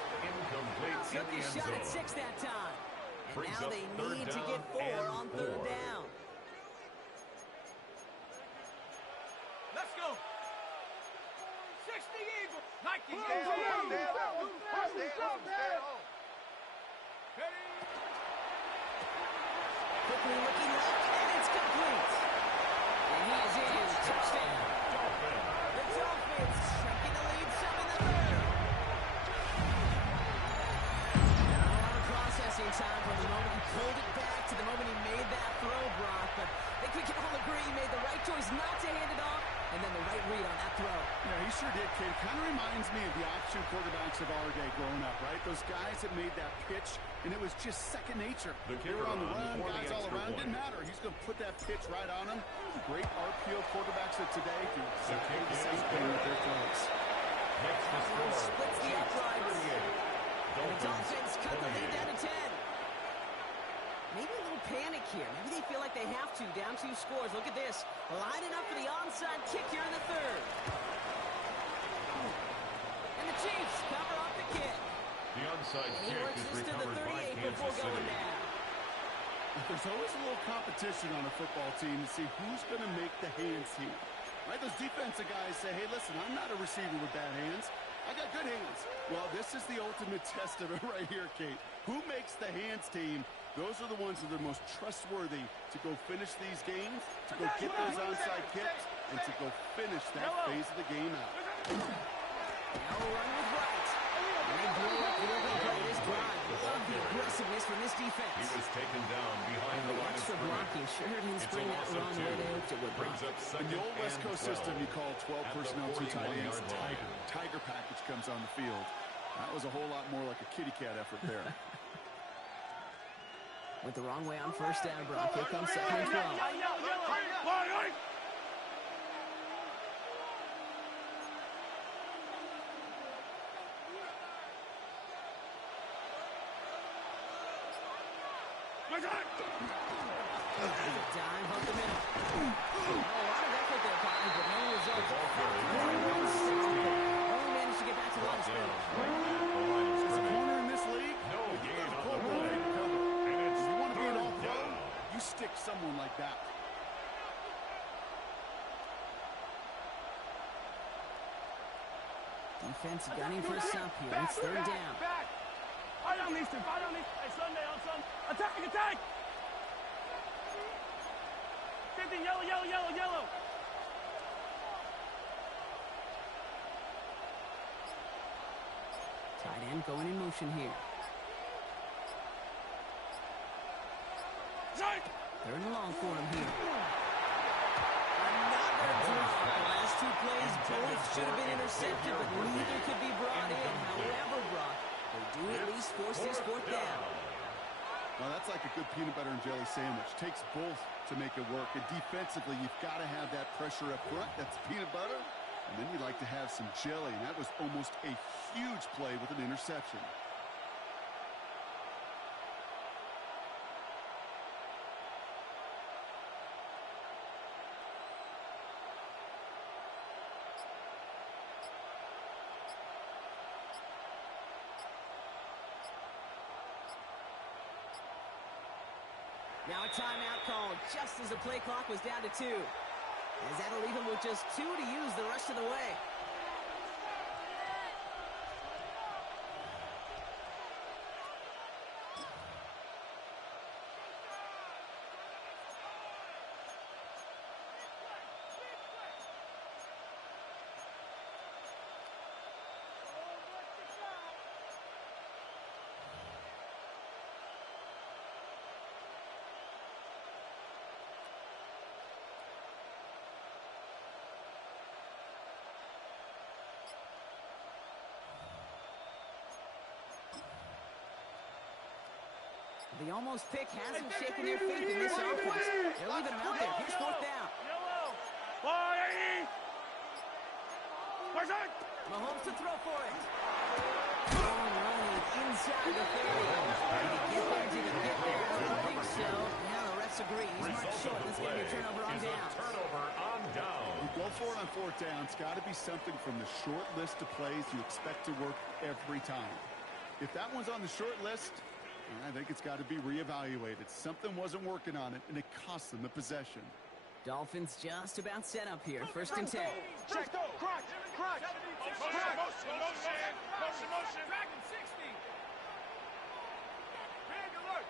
Took his shot at 6 that time. And Brings now up they third need to down get 4 and on third 4. down. Let's go. 60 Eagles. Nike. Quickly looking left, and it's complete. And he is in. Touchdown. The Dolphins taking the lead 7-3. Not a lot of processing time from the moment he pulled it back to the moment he made that throw, Brock. But I think we can all agree he made the right choice not to hand it off, and then the right read on that throw. Yeah, he sure did, kid. Kind of reminds me of the option quarterbacks of our day growing up, right? Those guys that made that pitch, and it was just second nature. They were on the run, guys all around. Didn't matter. He's going to put that pitch right on them. Great RPO quarterbacks of today do exactly the same thing with their throws. Makes the score Splits the uprights. 38. And the Dolphins cut the lead down to 10. Maybe a little panic here. Maybe they feel like they have to. Down 2 scores. Look at this. Lining up for the onside kick here in the third. And the Chiefs cover off the kick. The onside And he kick works is this to the recovered by 38 before Kansas going City. down. There's always a little competition on a football team to see who's going to make the hands heat. Right? Those defensive guys say, hey, listen, I'm not a receiver with bad hands. I got good hands. Well, this is the ultimate test of it right here, Kate. Who makes the hands team? Those are the ones that are the most trustworthy to go finish these games, to go get those onside kicks, and to go finish that phase of the game out. Now run with right. And they blow up the open play this drive. Love the aggressiveness from this defense. He was taken down behind And the the line of extra scrimmage. blocking sure didn't It's a spring that loss of wrong 2. way they hoped it would. Brings up In second the old West and Coast 12. system, you call 12 At the personnel, 2 tight ends, 41-yard line. Tiger package comes on the field. That was a whole lot more like a kitty cat effort there. Went the wrong way on first down, Brock. Here comes second and 12. Dive up the middle. A lot of effort there, Cotton, but no results. Only managed to get back to the line of scrimmage. As a corner in this league, No gain you on pull the one play. and cover. And it's You want to be an third all-pro, down. you stick someone like that. Defense gunning for a stop here. It's third down. Fight on these two. Fight on these. Hey, Sunday on Sunday. Attack! Attack! 50, yellow, yellow, yellow, yellow. Tight end going in motion here. Third and long for him here. Another drop. The last two plays both should have been intercepted, but neither could be brought in. However, Brock, they do at least force this fourth down. Well, that's like a good peanut butter and jelly sandwich. Takes both to make it work. And defensively, you've got to have that pressure up front. That's peanut butter. And then you'd like to have some jelly. And that was almost a huge play with an interception. Now a timeout called just as the play clock was down to 2. As that'll leave him with just 2 to use the rest of the way. The almost pick hasn't shaken their faith in this offense. They're leaving him out there. Here's fourth down. Yellow. Ball, Mahomes to throw for it. Running inside the 30. Did he get there? Did he get there? I don't think so. Now the refs agree. He's marked short. This game, a turnover on down. Turnover on down. You go for it on fourth down. It's got to be something from the short list of plays you expect to work every time. If that one's on the short list, I think it's got to be reevaluated. Something wasn't working on it, and it cost them the possession. Dolphins just about set up here. First and 10. Check. Crunch. Motion. Dragon 60. Rig alert.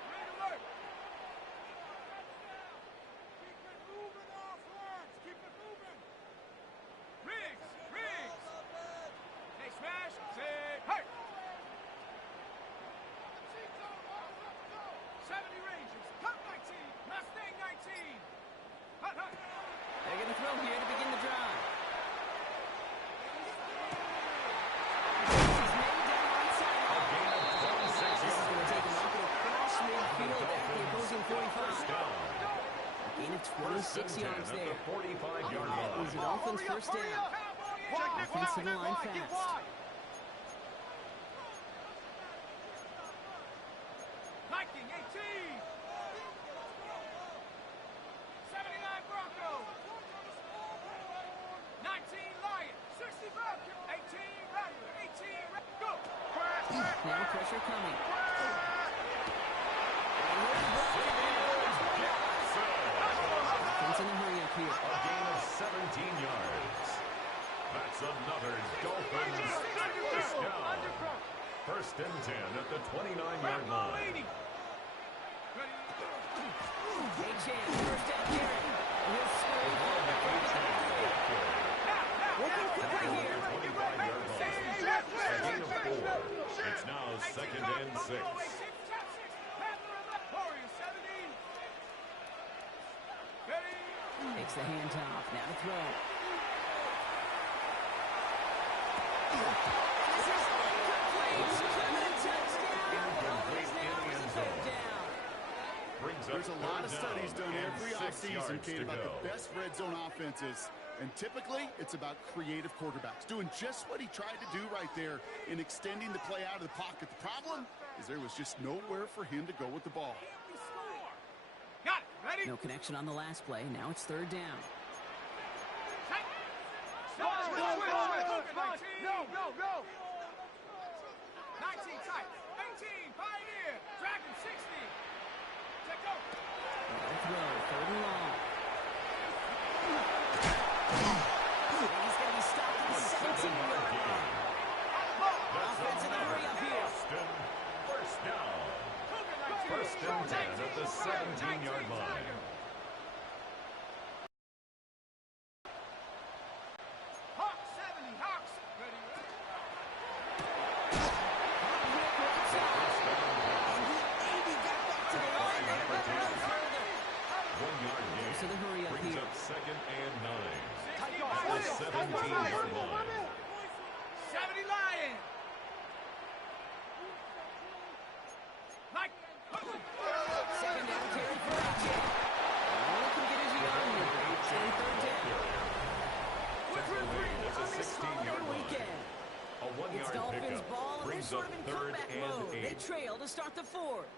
Keep it moving off words. Keep it moving. Riggs. Hey, smash. Say, hey. 70 Rangers. Cut 19. Mustang 19. Hut. They're going to throw here to begin the drive. This is made down right side. A gain of 26 This is going to take him off of across midfield at the opposing 45. First down. A gain of 26 yards At there. the 45-yard It was the line. Dolphins' first down. Offensive line fast. Viking 18. 79 Broncos. 19 Lions. 65. 18 Rattler. 18 go. Now pressure coming. Offense in a hurry up here. A gain of 17 yards. That's another Dolphins first down. First and 10 at the 29-yard line. Big chance. First down carry. He'll scurry forward. Working quickly here. 25-yard line. A gain of 4. It's now second and 6. Takes the handoff. Now to throw. This is incomplete. Dolphins now with a third down. Brings up There's a lot of third studies down done and every 6 offseason, yards Kate, to about go. the best red zone offenses. And typically, it's about creative quarterbacks doing just what he tried to do right there in extending the play out of the pocket. The problem is there was just nowhere for him to go with the ball. No connection on the last play. Now it's third down. Go. 19 tight. 18, Pioneer. Dragon 60. Check go. No throw. Third and long. And he's going to be stopped at the 17-yard line. Offense in the hurry up here. First down. First and 10 at the 17-yard line. Hawks 70. Hawks. Ready. And he maybe got back to the line there, but no further. 1 yard gain. So the hurry up Brings here. up second and 9. The 17-yard line. 70 Lions. Like. Second down carry for AJ. All he can get is a yard here. It's only third down. We're through three on this holiday weekend. A 1 It's yard Dolphins pickup ball, and they're brings sort up of in third comeback and mode. They 8. trail to start the fourth.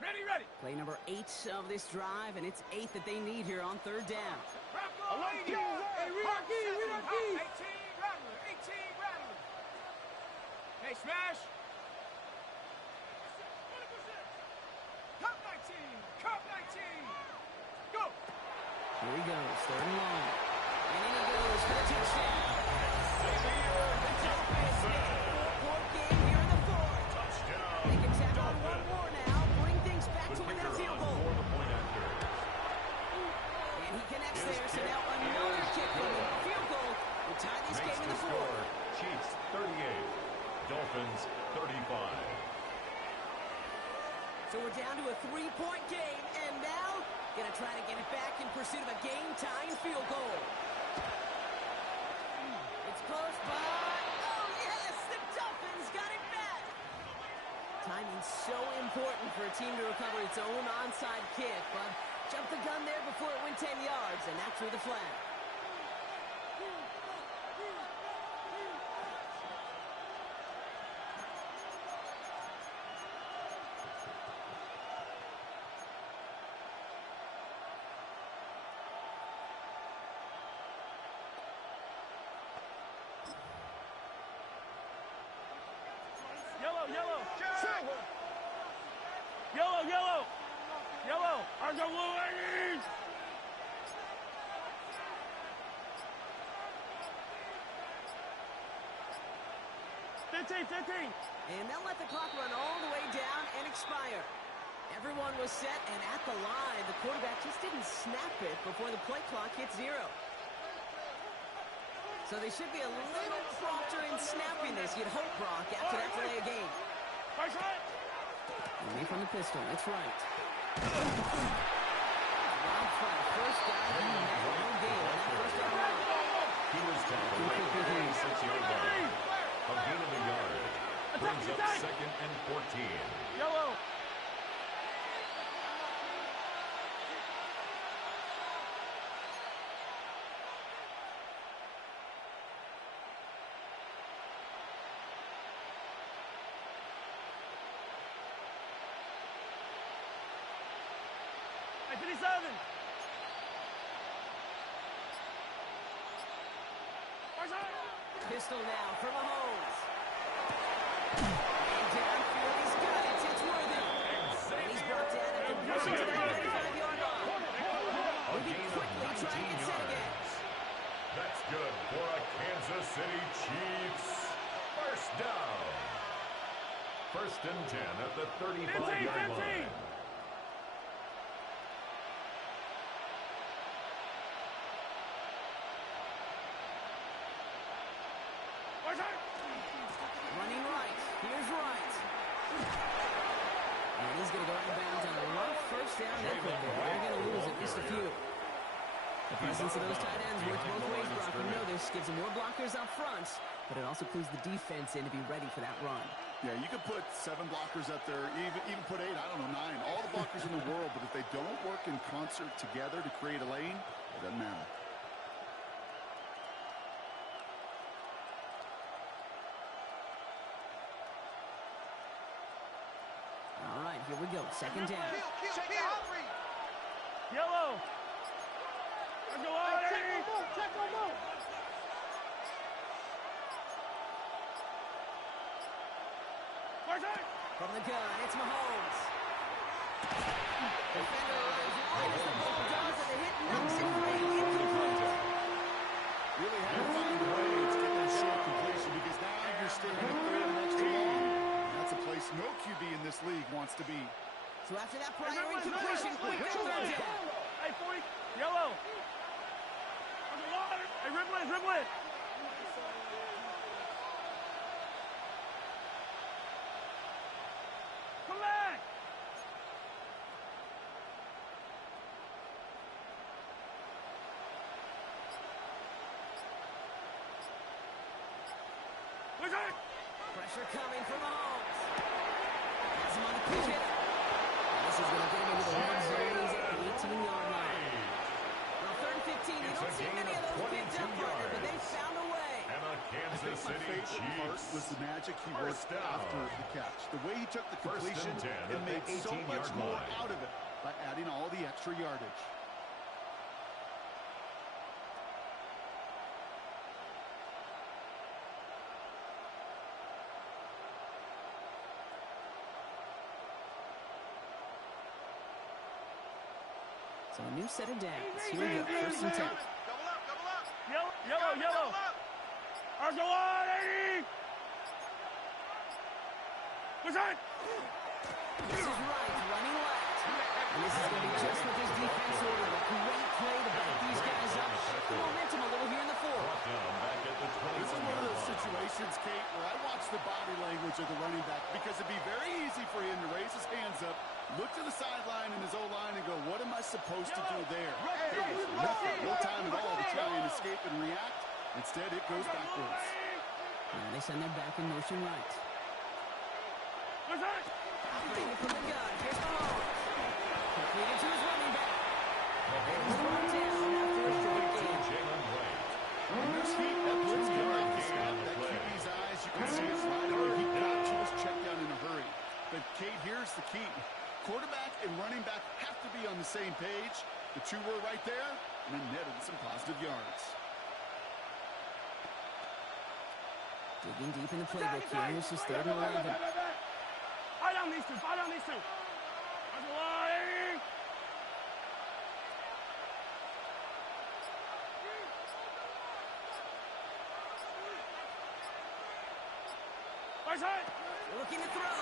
Ready. Play number 8 of this drive, and it's 8 that they need here on third down. Bravo 80. Hey, we are key. 18 Rattler. 18 Rattler. Hey, smash. Cup 19. Go. Here he goes, third and long. And in he goes for the touchdown. The Dolphins get a 4-point game here in the fourth. Touchdown. They can tack on one more now, bring things back to within a field goal. For the point after. And he connects there, so now another kick from the field goal will tie this Makes game in the the score. fourth. Chiefs 38. Dolphins 35. So we're down to a 3-point game, and now gonna try to get it back in pursuit of a game-tying field goal. It's close, but oh yes, the Dolphins got it back. Timing's so important for a team to recover its own onside kick, but jumped the gun there before it went 10 yards, and that threw the flag. Yellow. Our go blue ladies. And they'll let the clock run all the way down and expire. Everyone was set, and at the line, the quarterback just didn't snap it before the play clock hit 0. So they should be a little prompter in snapping this, you'd hope, Brock, after that delay of game. Away from the pistol, it's right. Wild try, first down, no gain on that first down run. He was tackled at the 36-yard line. A gain of a yard. Brings up second and 14. Yellow. Hey, 57. Pistol now for Mahomes. And downfield, he's got it. It's worthy. And he's brought down at the pushing to that 35-yard line. He'll be quickly trying to get set again. That's good for a Kansas City Chiefs. First down. First and 10 at the 35-yard line. Running right. Here's Wright. And he's going to go out of bounds on a rough first down effort there. They're going to lose at least a few. The presence of those tight ends works both ways, Brock. We know this gives them more blockers up front, but it also clues the defense in to be ready for that run. Yeah, you could put 7 blockers up there, even put 8, I don't know, 9, all the blockers in the world, but if they don't work in concert together to create a lane, it doesn't matter. All right, here we go. Second down. Yellow. Let's go on, Eddie. Check on move. From the gun, it's Mahomes. Defender runs it right as the ball does, and the hit knocks it free. Incomplete. Really had to find a way to get that short completion because now you're standing at third and extra long. That's a place no QB in this league wants to be. So after that prior incompletion, quick third down. Hey, 40. Yellow. Hey, dribble it. Come back. Pressure coming from Mahomes. Has him on the pitch hitter. This is going to get him into the red zone. He's at the 18-yard line. Well, 3rd and 15. You don't see many of those picked up, partner, but they found a way. And a Kansas City My favorite part was the magic he worked after the catch. The way he took the completion and made so much more out of it by adding all the extra yardage. So a new set of downs. Here we go. 1st and 10. Yellow. Let's go on, Eddie. This is right, running left. And this is going to be just what this defense ordered. A great play to back these guys up. Shift the momentum a little here in the 4th. This is one of those situations, Kate, where I watch the body language of the running back because it'd be very easy for him to raise his hands up, look to the sideline and his O-line and go, what am I supposed to do there? There's nothing, no time at all to try and escape and react. Instead, it goes backwards. And they send their back in motion right. Operating from the gun. Here's Mahomes. Completed to his running back. And he's brought down after a short gain. When there's heat, that puts him on the spot. That QB's eyes, you can see it right away. He got to his check down in a hurry. But, Kate, here's the key. Quarterback and running back have to be on the same page. The two were right there, and it netted some positive yards. Digging deep in the playbook here. This is 3rd and 11. Fight on these two. Let's go on, Eddie. Looking to throw.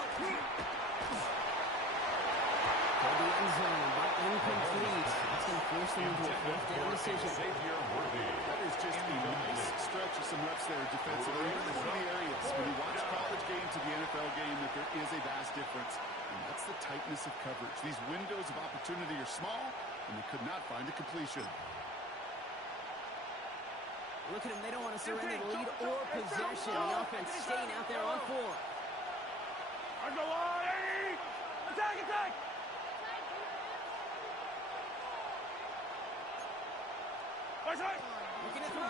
For the end zone, but incomplete. That's going to force them into a 4th down decision. That is just a nice stretch of some reps there defensively. Really one of the areas when you watch college game to the NFL game that there is a vast difference. And that's the tightness of coverage. These windows of opportunity are small, and they could not find a completion. Look at them. They don't want to surrender the lead or possession. The offense staying out there on 4. Let's go on, Eddie. Attack. Looking to throw.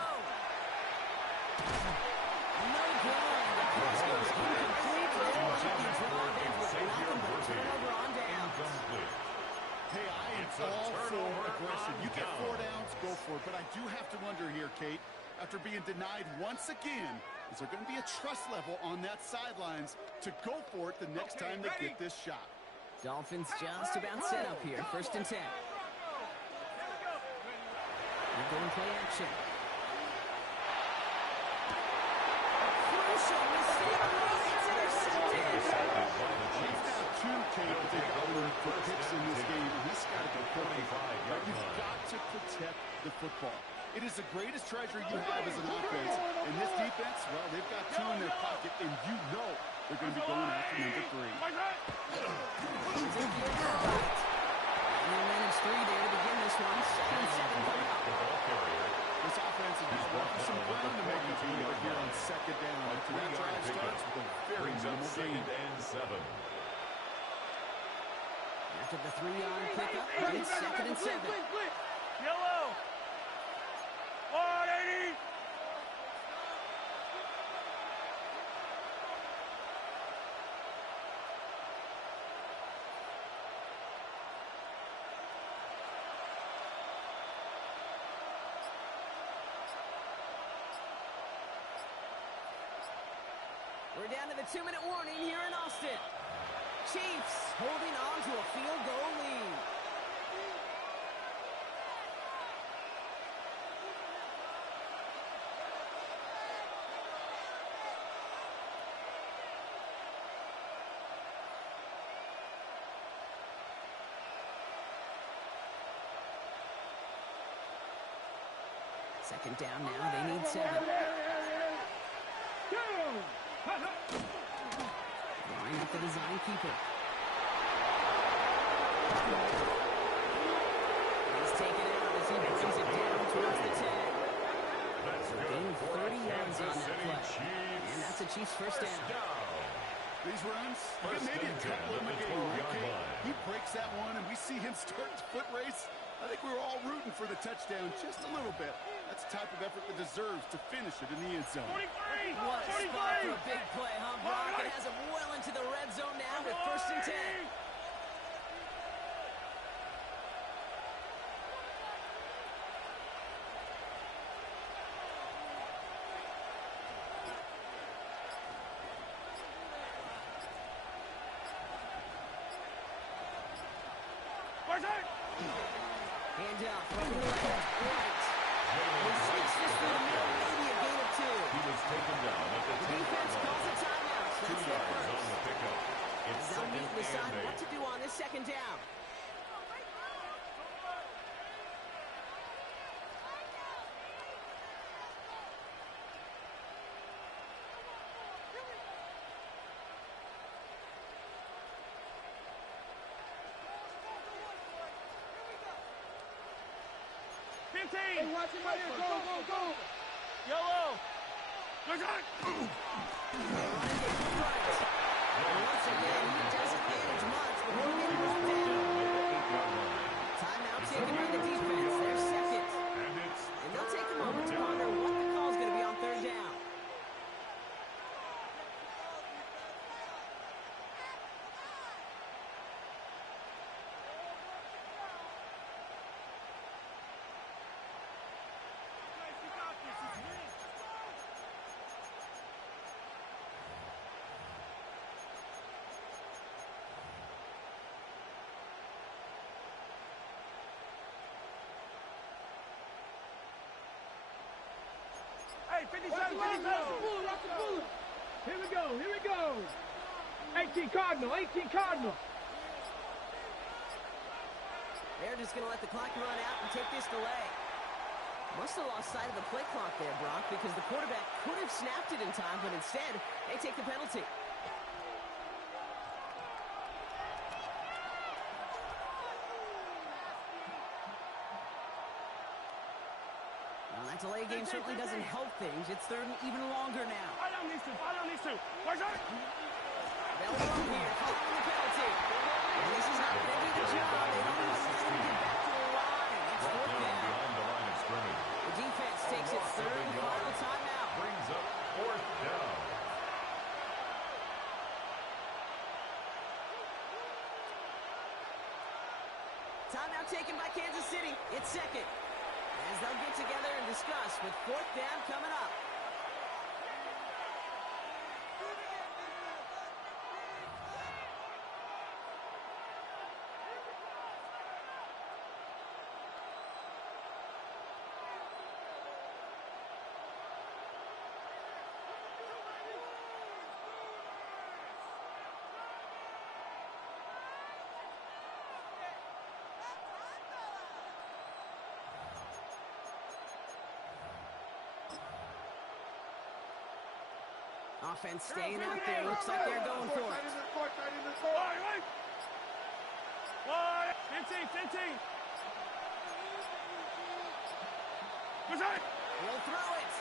No good. The pass goes incomplete. They want the drive in with nothing but turnover on downs. Hey, I am all for aggression. You get 4 downs, go for it. But I do have to wonder here, Kate, after being denied once again, is there going to be a trust level on that sidelines to go for it the next time they get this shot? Dolphins just about set up here. 1st and 10. They're going play action. Crucial mistake. It's intercepted. He's got 2, Kate, but they got 1 for picks in this game. He's got to go 45. But you've got to protect the football. It is the greatest treasure you have as an offense. And this defense, well, they've got 2 in their pocket, and you know they're going to be going after number 3. And they managed 3 there to begin this one. 2nd and 7 coming up. This offense is now working some ground to make it here on 2nd down. After that drive starts with a very minimal gain. 3-yard pickup. It's 2nd and 7. Yellow. 180. We're down to the 2-minute warning here in Austin. Chiefs holding on to a field goal lead. Second down now, they need 7. Line up the design keeper. He's taken out as he brings it down towards the 10. That's good Gain of for 30 yards Kansas on that City play. Chiefs. And that's a Chiefs first down. These runs, you First get maybe a and 10 couple of them a at the game, right, 12-yard Kate? line. He breaks that one, and we see him start his foot race. I think we were all rooting for the touchdown just a little bit. That's the type of effort that deserves to finish it in the end zone. 43. What a spot for a 43. big play, huh, Brock? It has him well into the red zone now with 1st and 10. Where's it? Hand off from the left, right. He sneaks this through the middle, maybe a gain of 2. He was taken down at the The defense 10-yard calls a line. timeout. 2 That's their yards on first. the pickup. It's They'll second meet and decide and what 8. to do on this second down. Hey, watch it right here. Go, go, go. Yellow. Where's it? Running game right. And once again, he doesn't manage much, but he'll get brought down. Timeout taken by the defense. They're second. And it's And they'll take a moment to ponder what the call is going to be on 3rd down. You got this. It's me. Hey, 57, 57. Here we go, here we go. 18 Cardinal, 18 Cardinal. They're just going to let the clock run out and take this delay. Must have lost sight of the play clock there, Brock, because the quarterback could have snapped it in time, but instead, they take the penalty. Well, that delay game certainly doesn't help things. It's 3rd and even longer now. Follow these two, follow these two. Where's it? They'll run here, following the penalty. And this is not going to do the job. They don't even let him get back to the line. It's 4th down. behind the line of scrimmage. The defense takes its 3rd and final timeout. Brings up 4th down. Timeout taken by Kansas City. It's 2nd. As they'll get together and discuss with 4th down coming up. Offense staying out there. Looks like they're going for it. Wait. 15. Where's it? He'll throw it.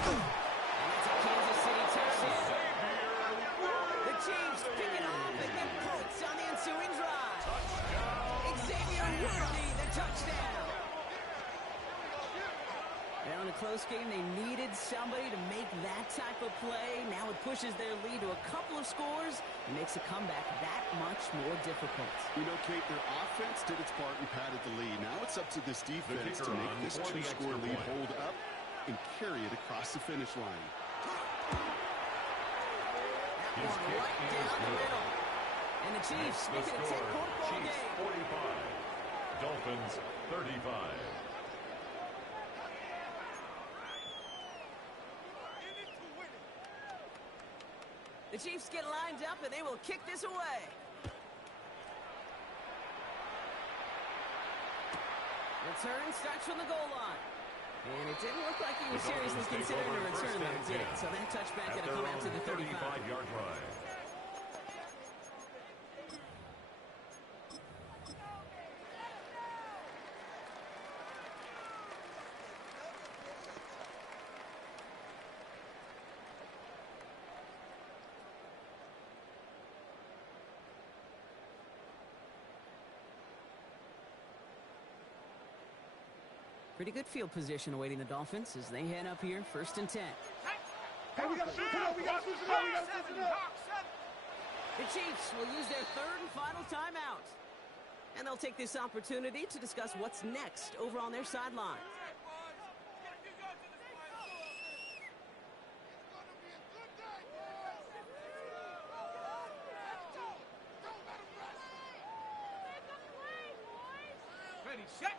And it's a Kansas City touchdown. The Chiefs pick it off and get points on the ensuing drive. Xavier Worthy, the touchdown. Now in a close game, they needed somebody to make that type of play. Now it pushes their lead to a couple of scores and makes a comeback that much more difficult. You know, Kate, their offense did its part and padded the lead. Now it's up to this defense to make this two-score lead hold up and carry it across the finish line. That one right down the middle. And the Chiefs make it a 10-point ball game. 45. Dolphins 35. The Chiefs get lined up, and they will kick this away. Return starts from the goal line. And it didn't look like he was seriously considering a return there, did it? So that touchback going to come out to the 35-yard line. Pretty good field position awaiting the Dolphins as they head up here, 1st and 10. Hey, we got to switch it up. We got to switch it up. We got to switch it up. The Chiefs will use their 3rd and final timeout. And they'll take this opportunity to discuss what's next over on their sideline.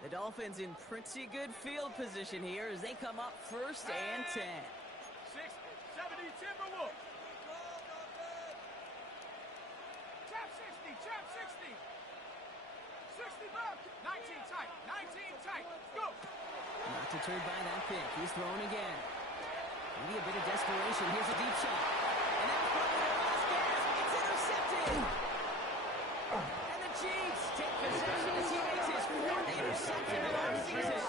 The Dolphins in pretty good field position here as they come up 1st and 10. 70 Timberwolves. Chap 60, chap 60. 60 back. 19 tight, 19 tight. Go. Not deterred by that pick. He's throwing again. Maybe a bit of desperation. Here's a deep shot. And that's probably their last gasp. It's intercepted. And the Chiefs take possession as he makes his 4th interception of the season.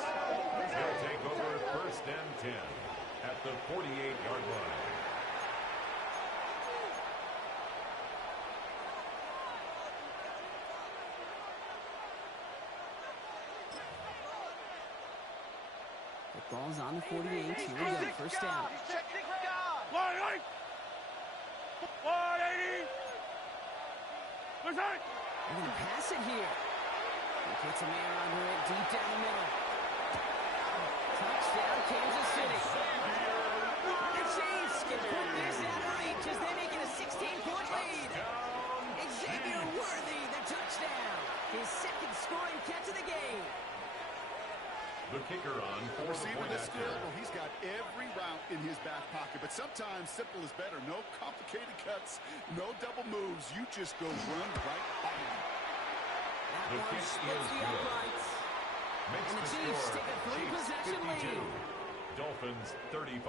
They'll take over 1st and 10 at the 48-yard line. The ball's on the 48. Here we go. 1st down. 180. 180. What's that? They're going to pass it here. He puts a man under it deep down the middle. Touchdown, Kansas City. The Chiefs can put this out of reach as they make it a 16-point lead. Xavier Worthy, the touchdown. His 2nd scoring catch of the game. The kicker on for the Receiver point this after. skill, well, he's got every route in his back pocket, but sometimes simple is better. No complicated cuts, no double moves. You just go run right by him. That The one kick splits is the good. uprights. Makes And the the Chiefs score. take a 3-possession Chiefs 52. lead. Dolphins 35.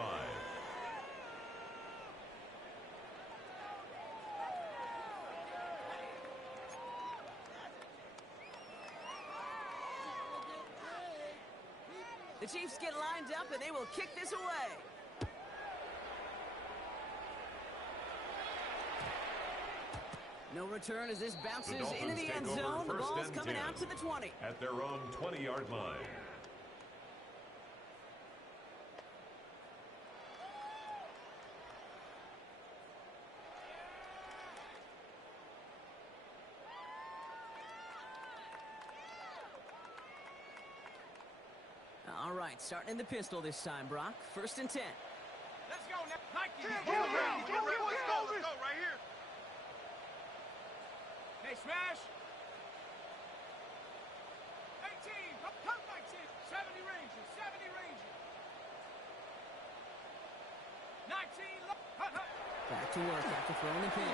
The Chiefs get lined up, and they will kick this away. No return as this bounces into the end zone. The ball's coming out to the 20. At their own 20-yard line. All right, starting in the pistol this time, Brock. 1st and 10. Let's go now. Nike. Let's go right here. They smash. 18. Come 19. 70 Rangers. 70 Rangers. 19. Back to work after throwing the pin.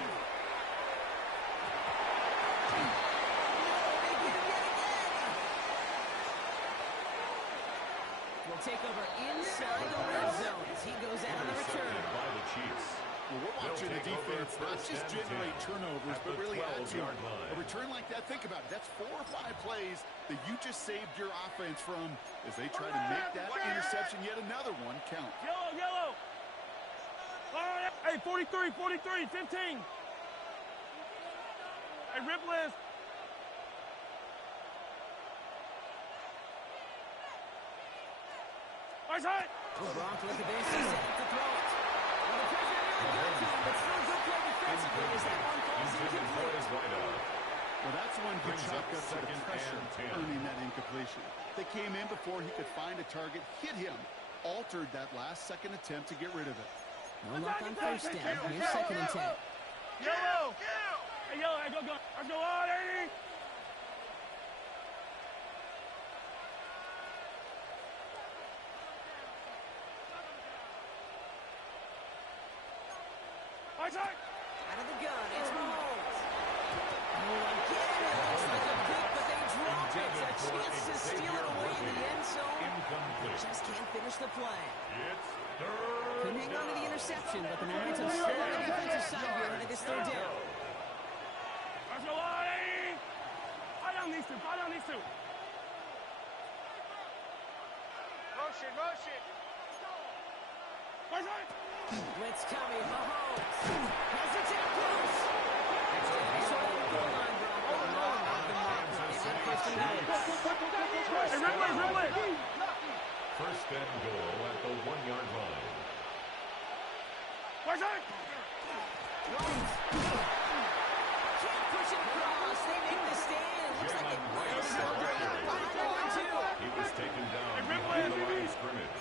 Will take over inside the red zone as he goes out on the return. Intercepted by the Chiefs. Well, we're watching the defense not just generate turnovers, but really add to them. A return like that, think about it. That's 4 or 5 plays that you just saved your offense from as they try to make that interception, yet another one, count. Yellow, yellow. Hey, 43, 43, 15. Hey, rip list. Oh, Brock, look at this. He's set up to throw it. Well, the pressure nearly got to him, but still good play defensively as that one falls incomplete. Well, that's one he Brings up chalked up to the second and pressure, 10. earning that incompletion. They came in before he could find a target, hit him, altered that last second attempt to get rid of it. No luck on first down. Here's second and 10. Yellow! Hey, yellow, let's go. Let's go on, 80! Out of the gun, it's Mahomes. Oh, again, it looks like a pick, but they drop it. A chance to steal it away in the end zone. Incomplete. Just can't finish the play. It's third Couldn't hang on to the interception, but the momentum's still on the defensive side here into this third down. Let's go on, 80! Fight on these two, fight on these two. Motion, motion. Blitz coming, Mahomes. Has it down close. He's over the goal line, Bronco. No, not the marker. They have first and goal. Hey, Ripley! First and goal at the 1-yard line. Can't push it across. They make the stand. Looks like they might have held it up. Behind the line, too. He was taken down behind the line of scrimmage.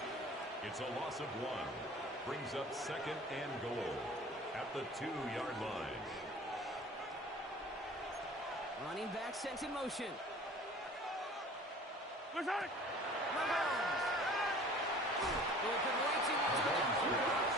It's a loss of 1. Brings up second and goal at the 2-yard line. Running back sent in motion. Mahomes! Open way too much on that one.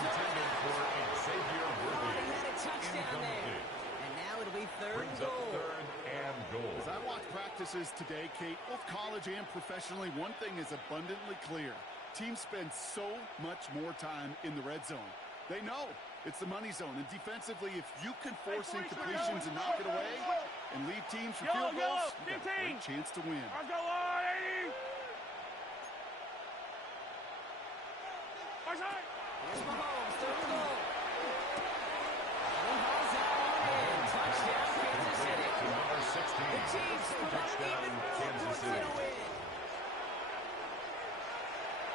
Intended for Xavier Oh, Worthy. he had a touchdown there. Incomplete. And now it'll be third and Brings up goal. third and goal. As I watch practices today, Kate, both college and professionally, one thing is abundantly clear. Teams spend so much more time in the red zone. They know it's the money zone. And defensively, if you can force incompletions and knock it away and leave teams for field goals, you got a great chance to win. Let's go on, 80! Here's Mahomes, third and goal. And he hauls that one in. Touchdown, Kansas City. To number 16. The Chiefs put up Touchdown, even more Kansas points City. in a win.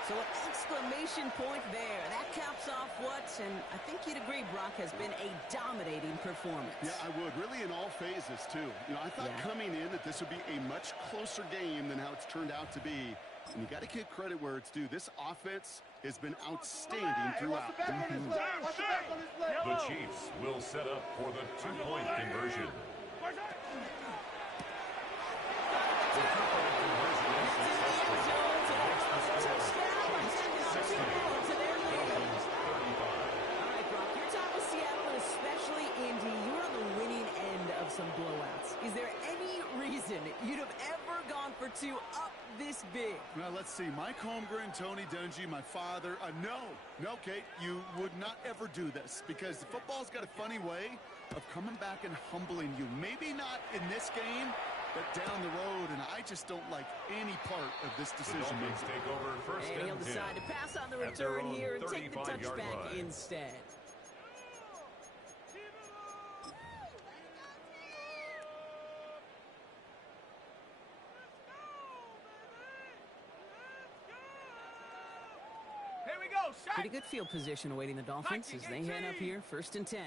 So an exclamation point there. That caps off what, and I think you'd agree, Brock, has been a dominating performance. Yeah, I would. Really in all phases, too. You know, I thought coming in that this would be a much closer game than how it's turned out to be. And you got to give credit where it's due. This offense has been outstanding throughout. The Chiefs will set up for the 2-point conversion. The 2-point conversion is successful. Makes the score Chiefs 16, Dolphins 35. All right, Brock, your time with Seattle, and especially Indy, you're on the winning end of some blowouts. Is there any reason you'd have ever gone for 2 up this big? Well, let's see. Mike Holmgren, Tony Dungy, my father. No, Kate, you would not ever do this because the football's got a funny way of coming back and humbling you. Maybe not in this game, but down the road, and I just don't like any part of this The decision Dolphins making. take over first And he'll and 10. decide to pass on the At their return own here and take the 35-yard touchback line. instead. Here we go, Pretty good field position awaiting the Dolphins as they head up here, first and 10.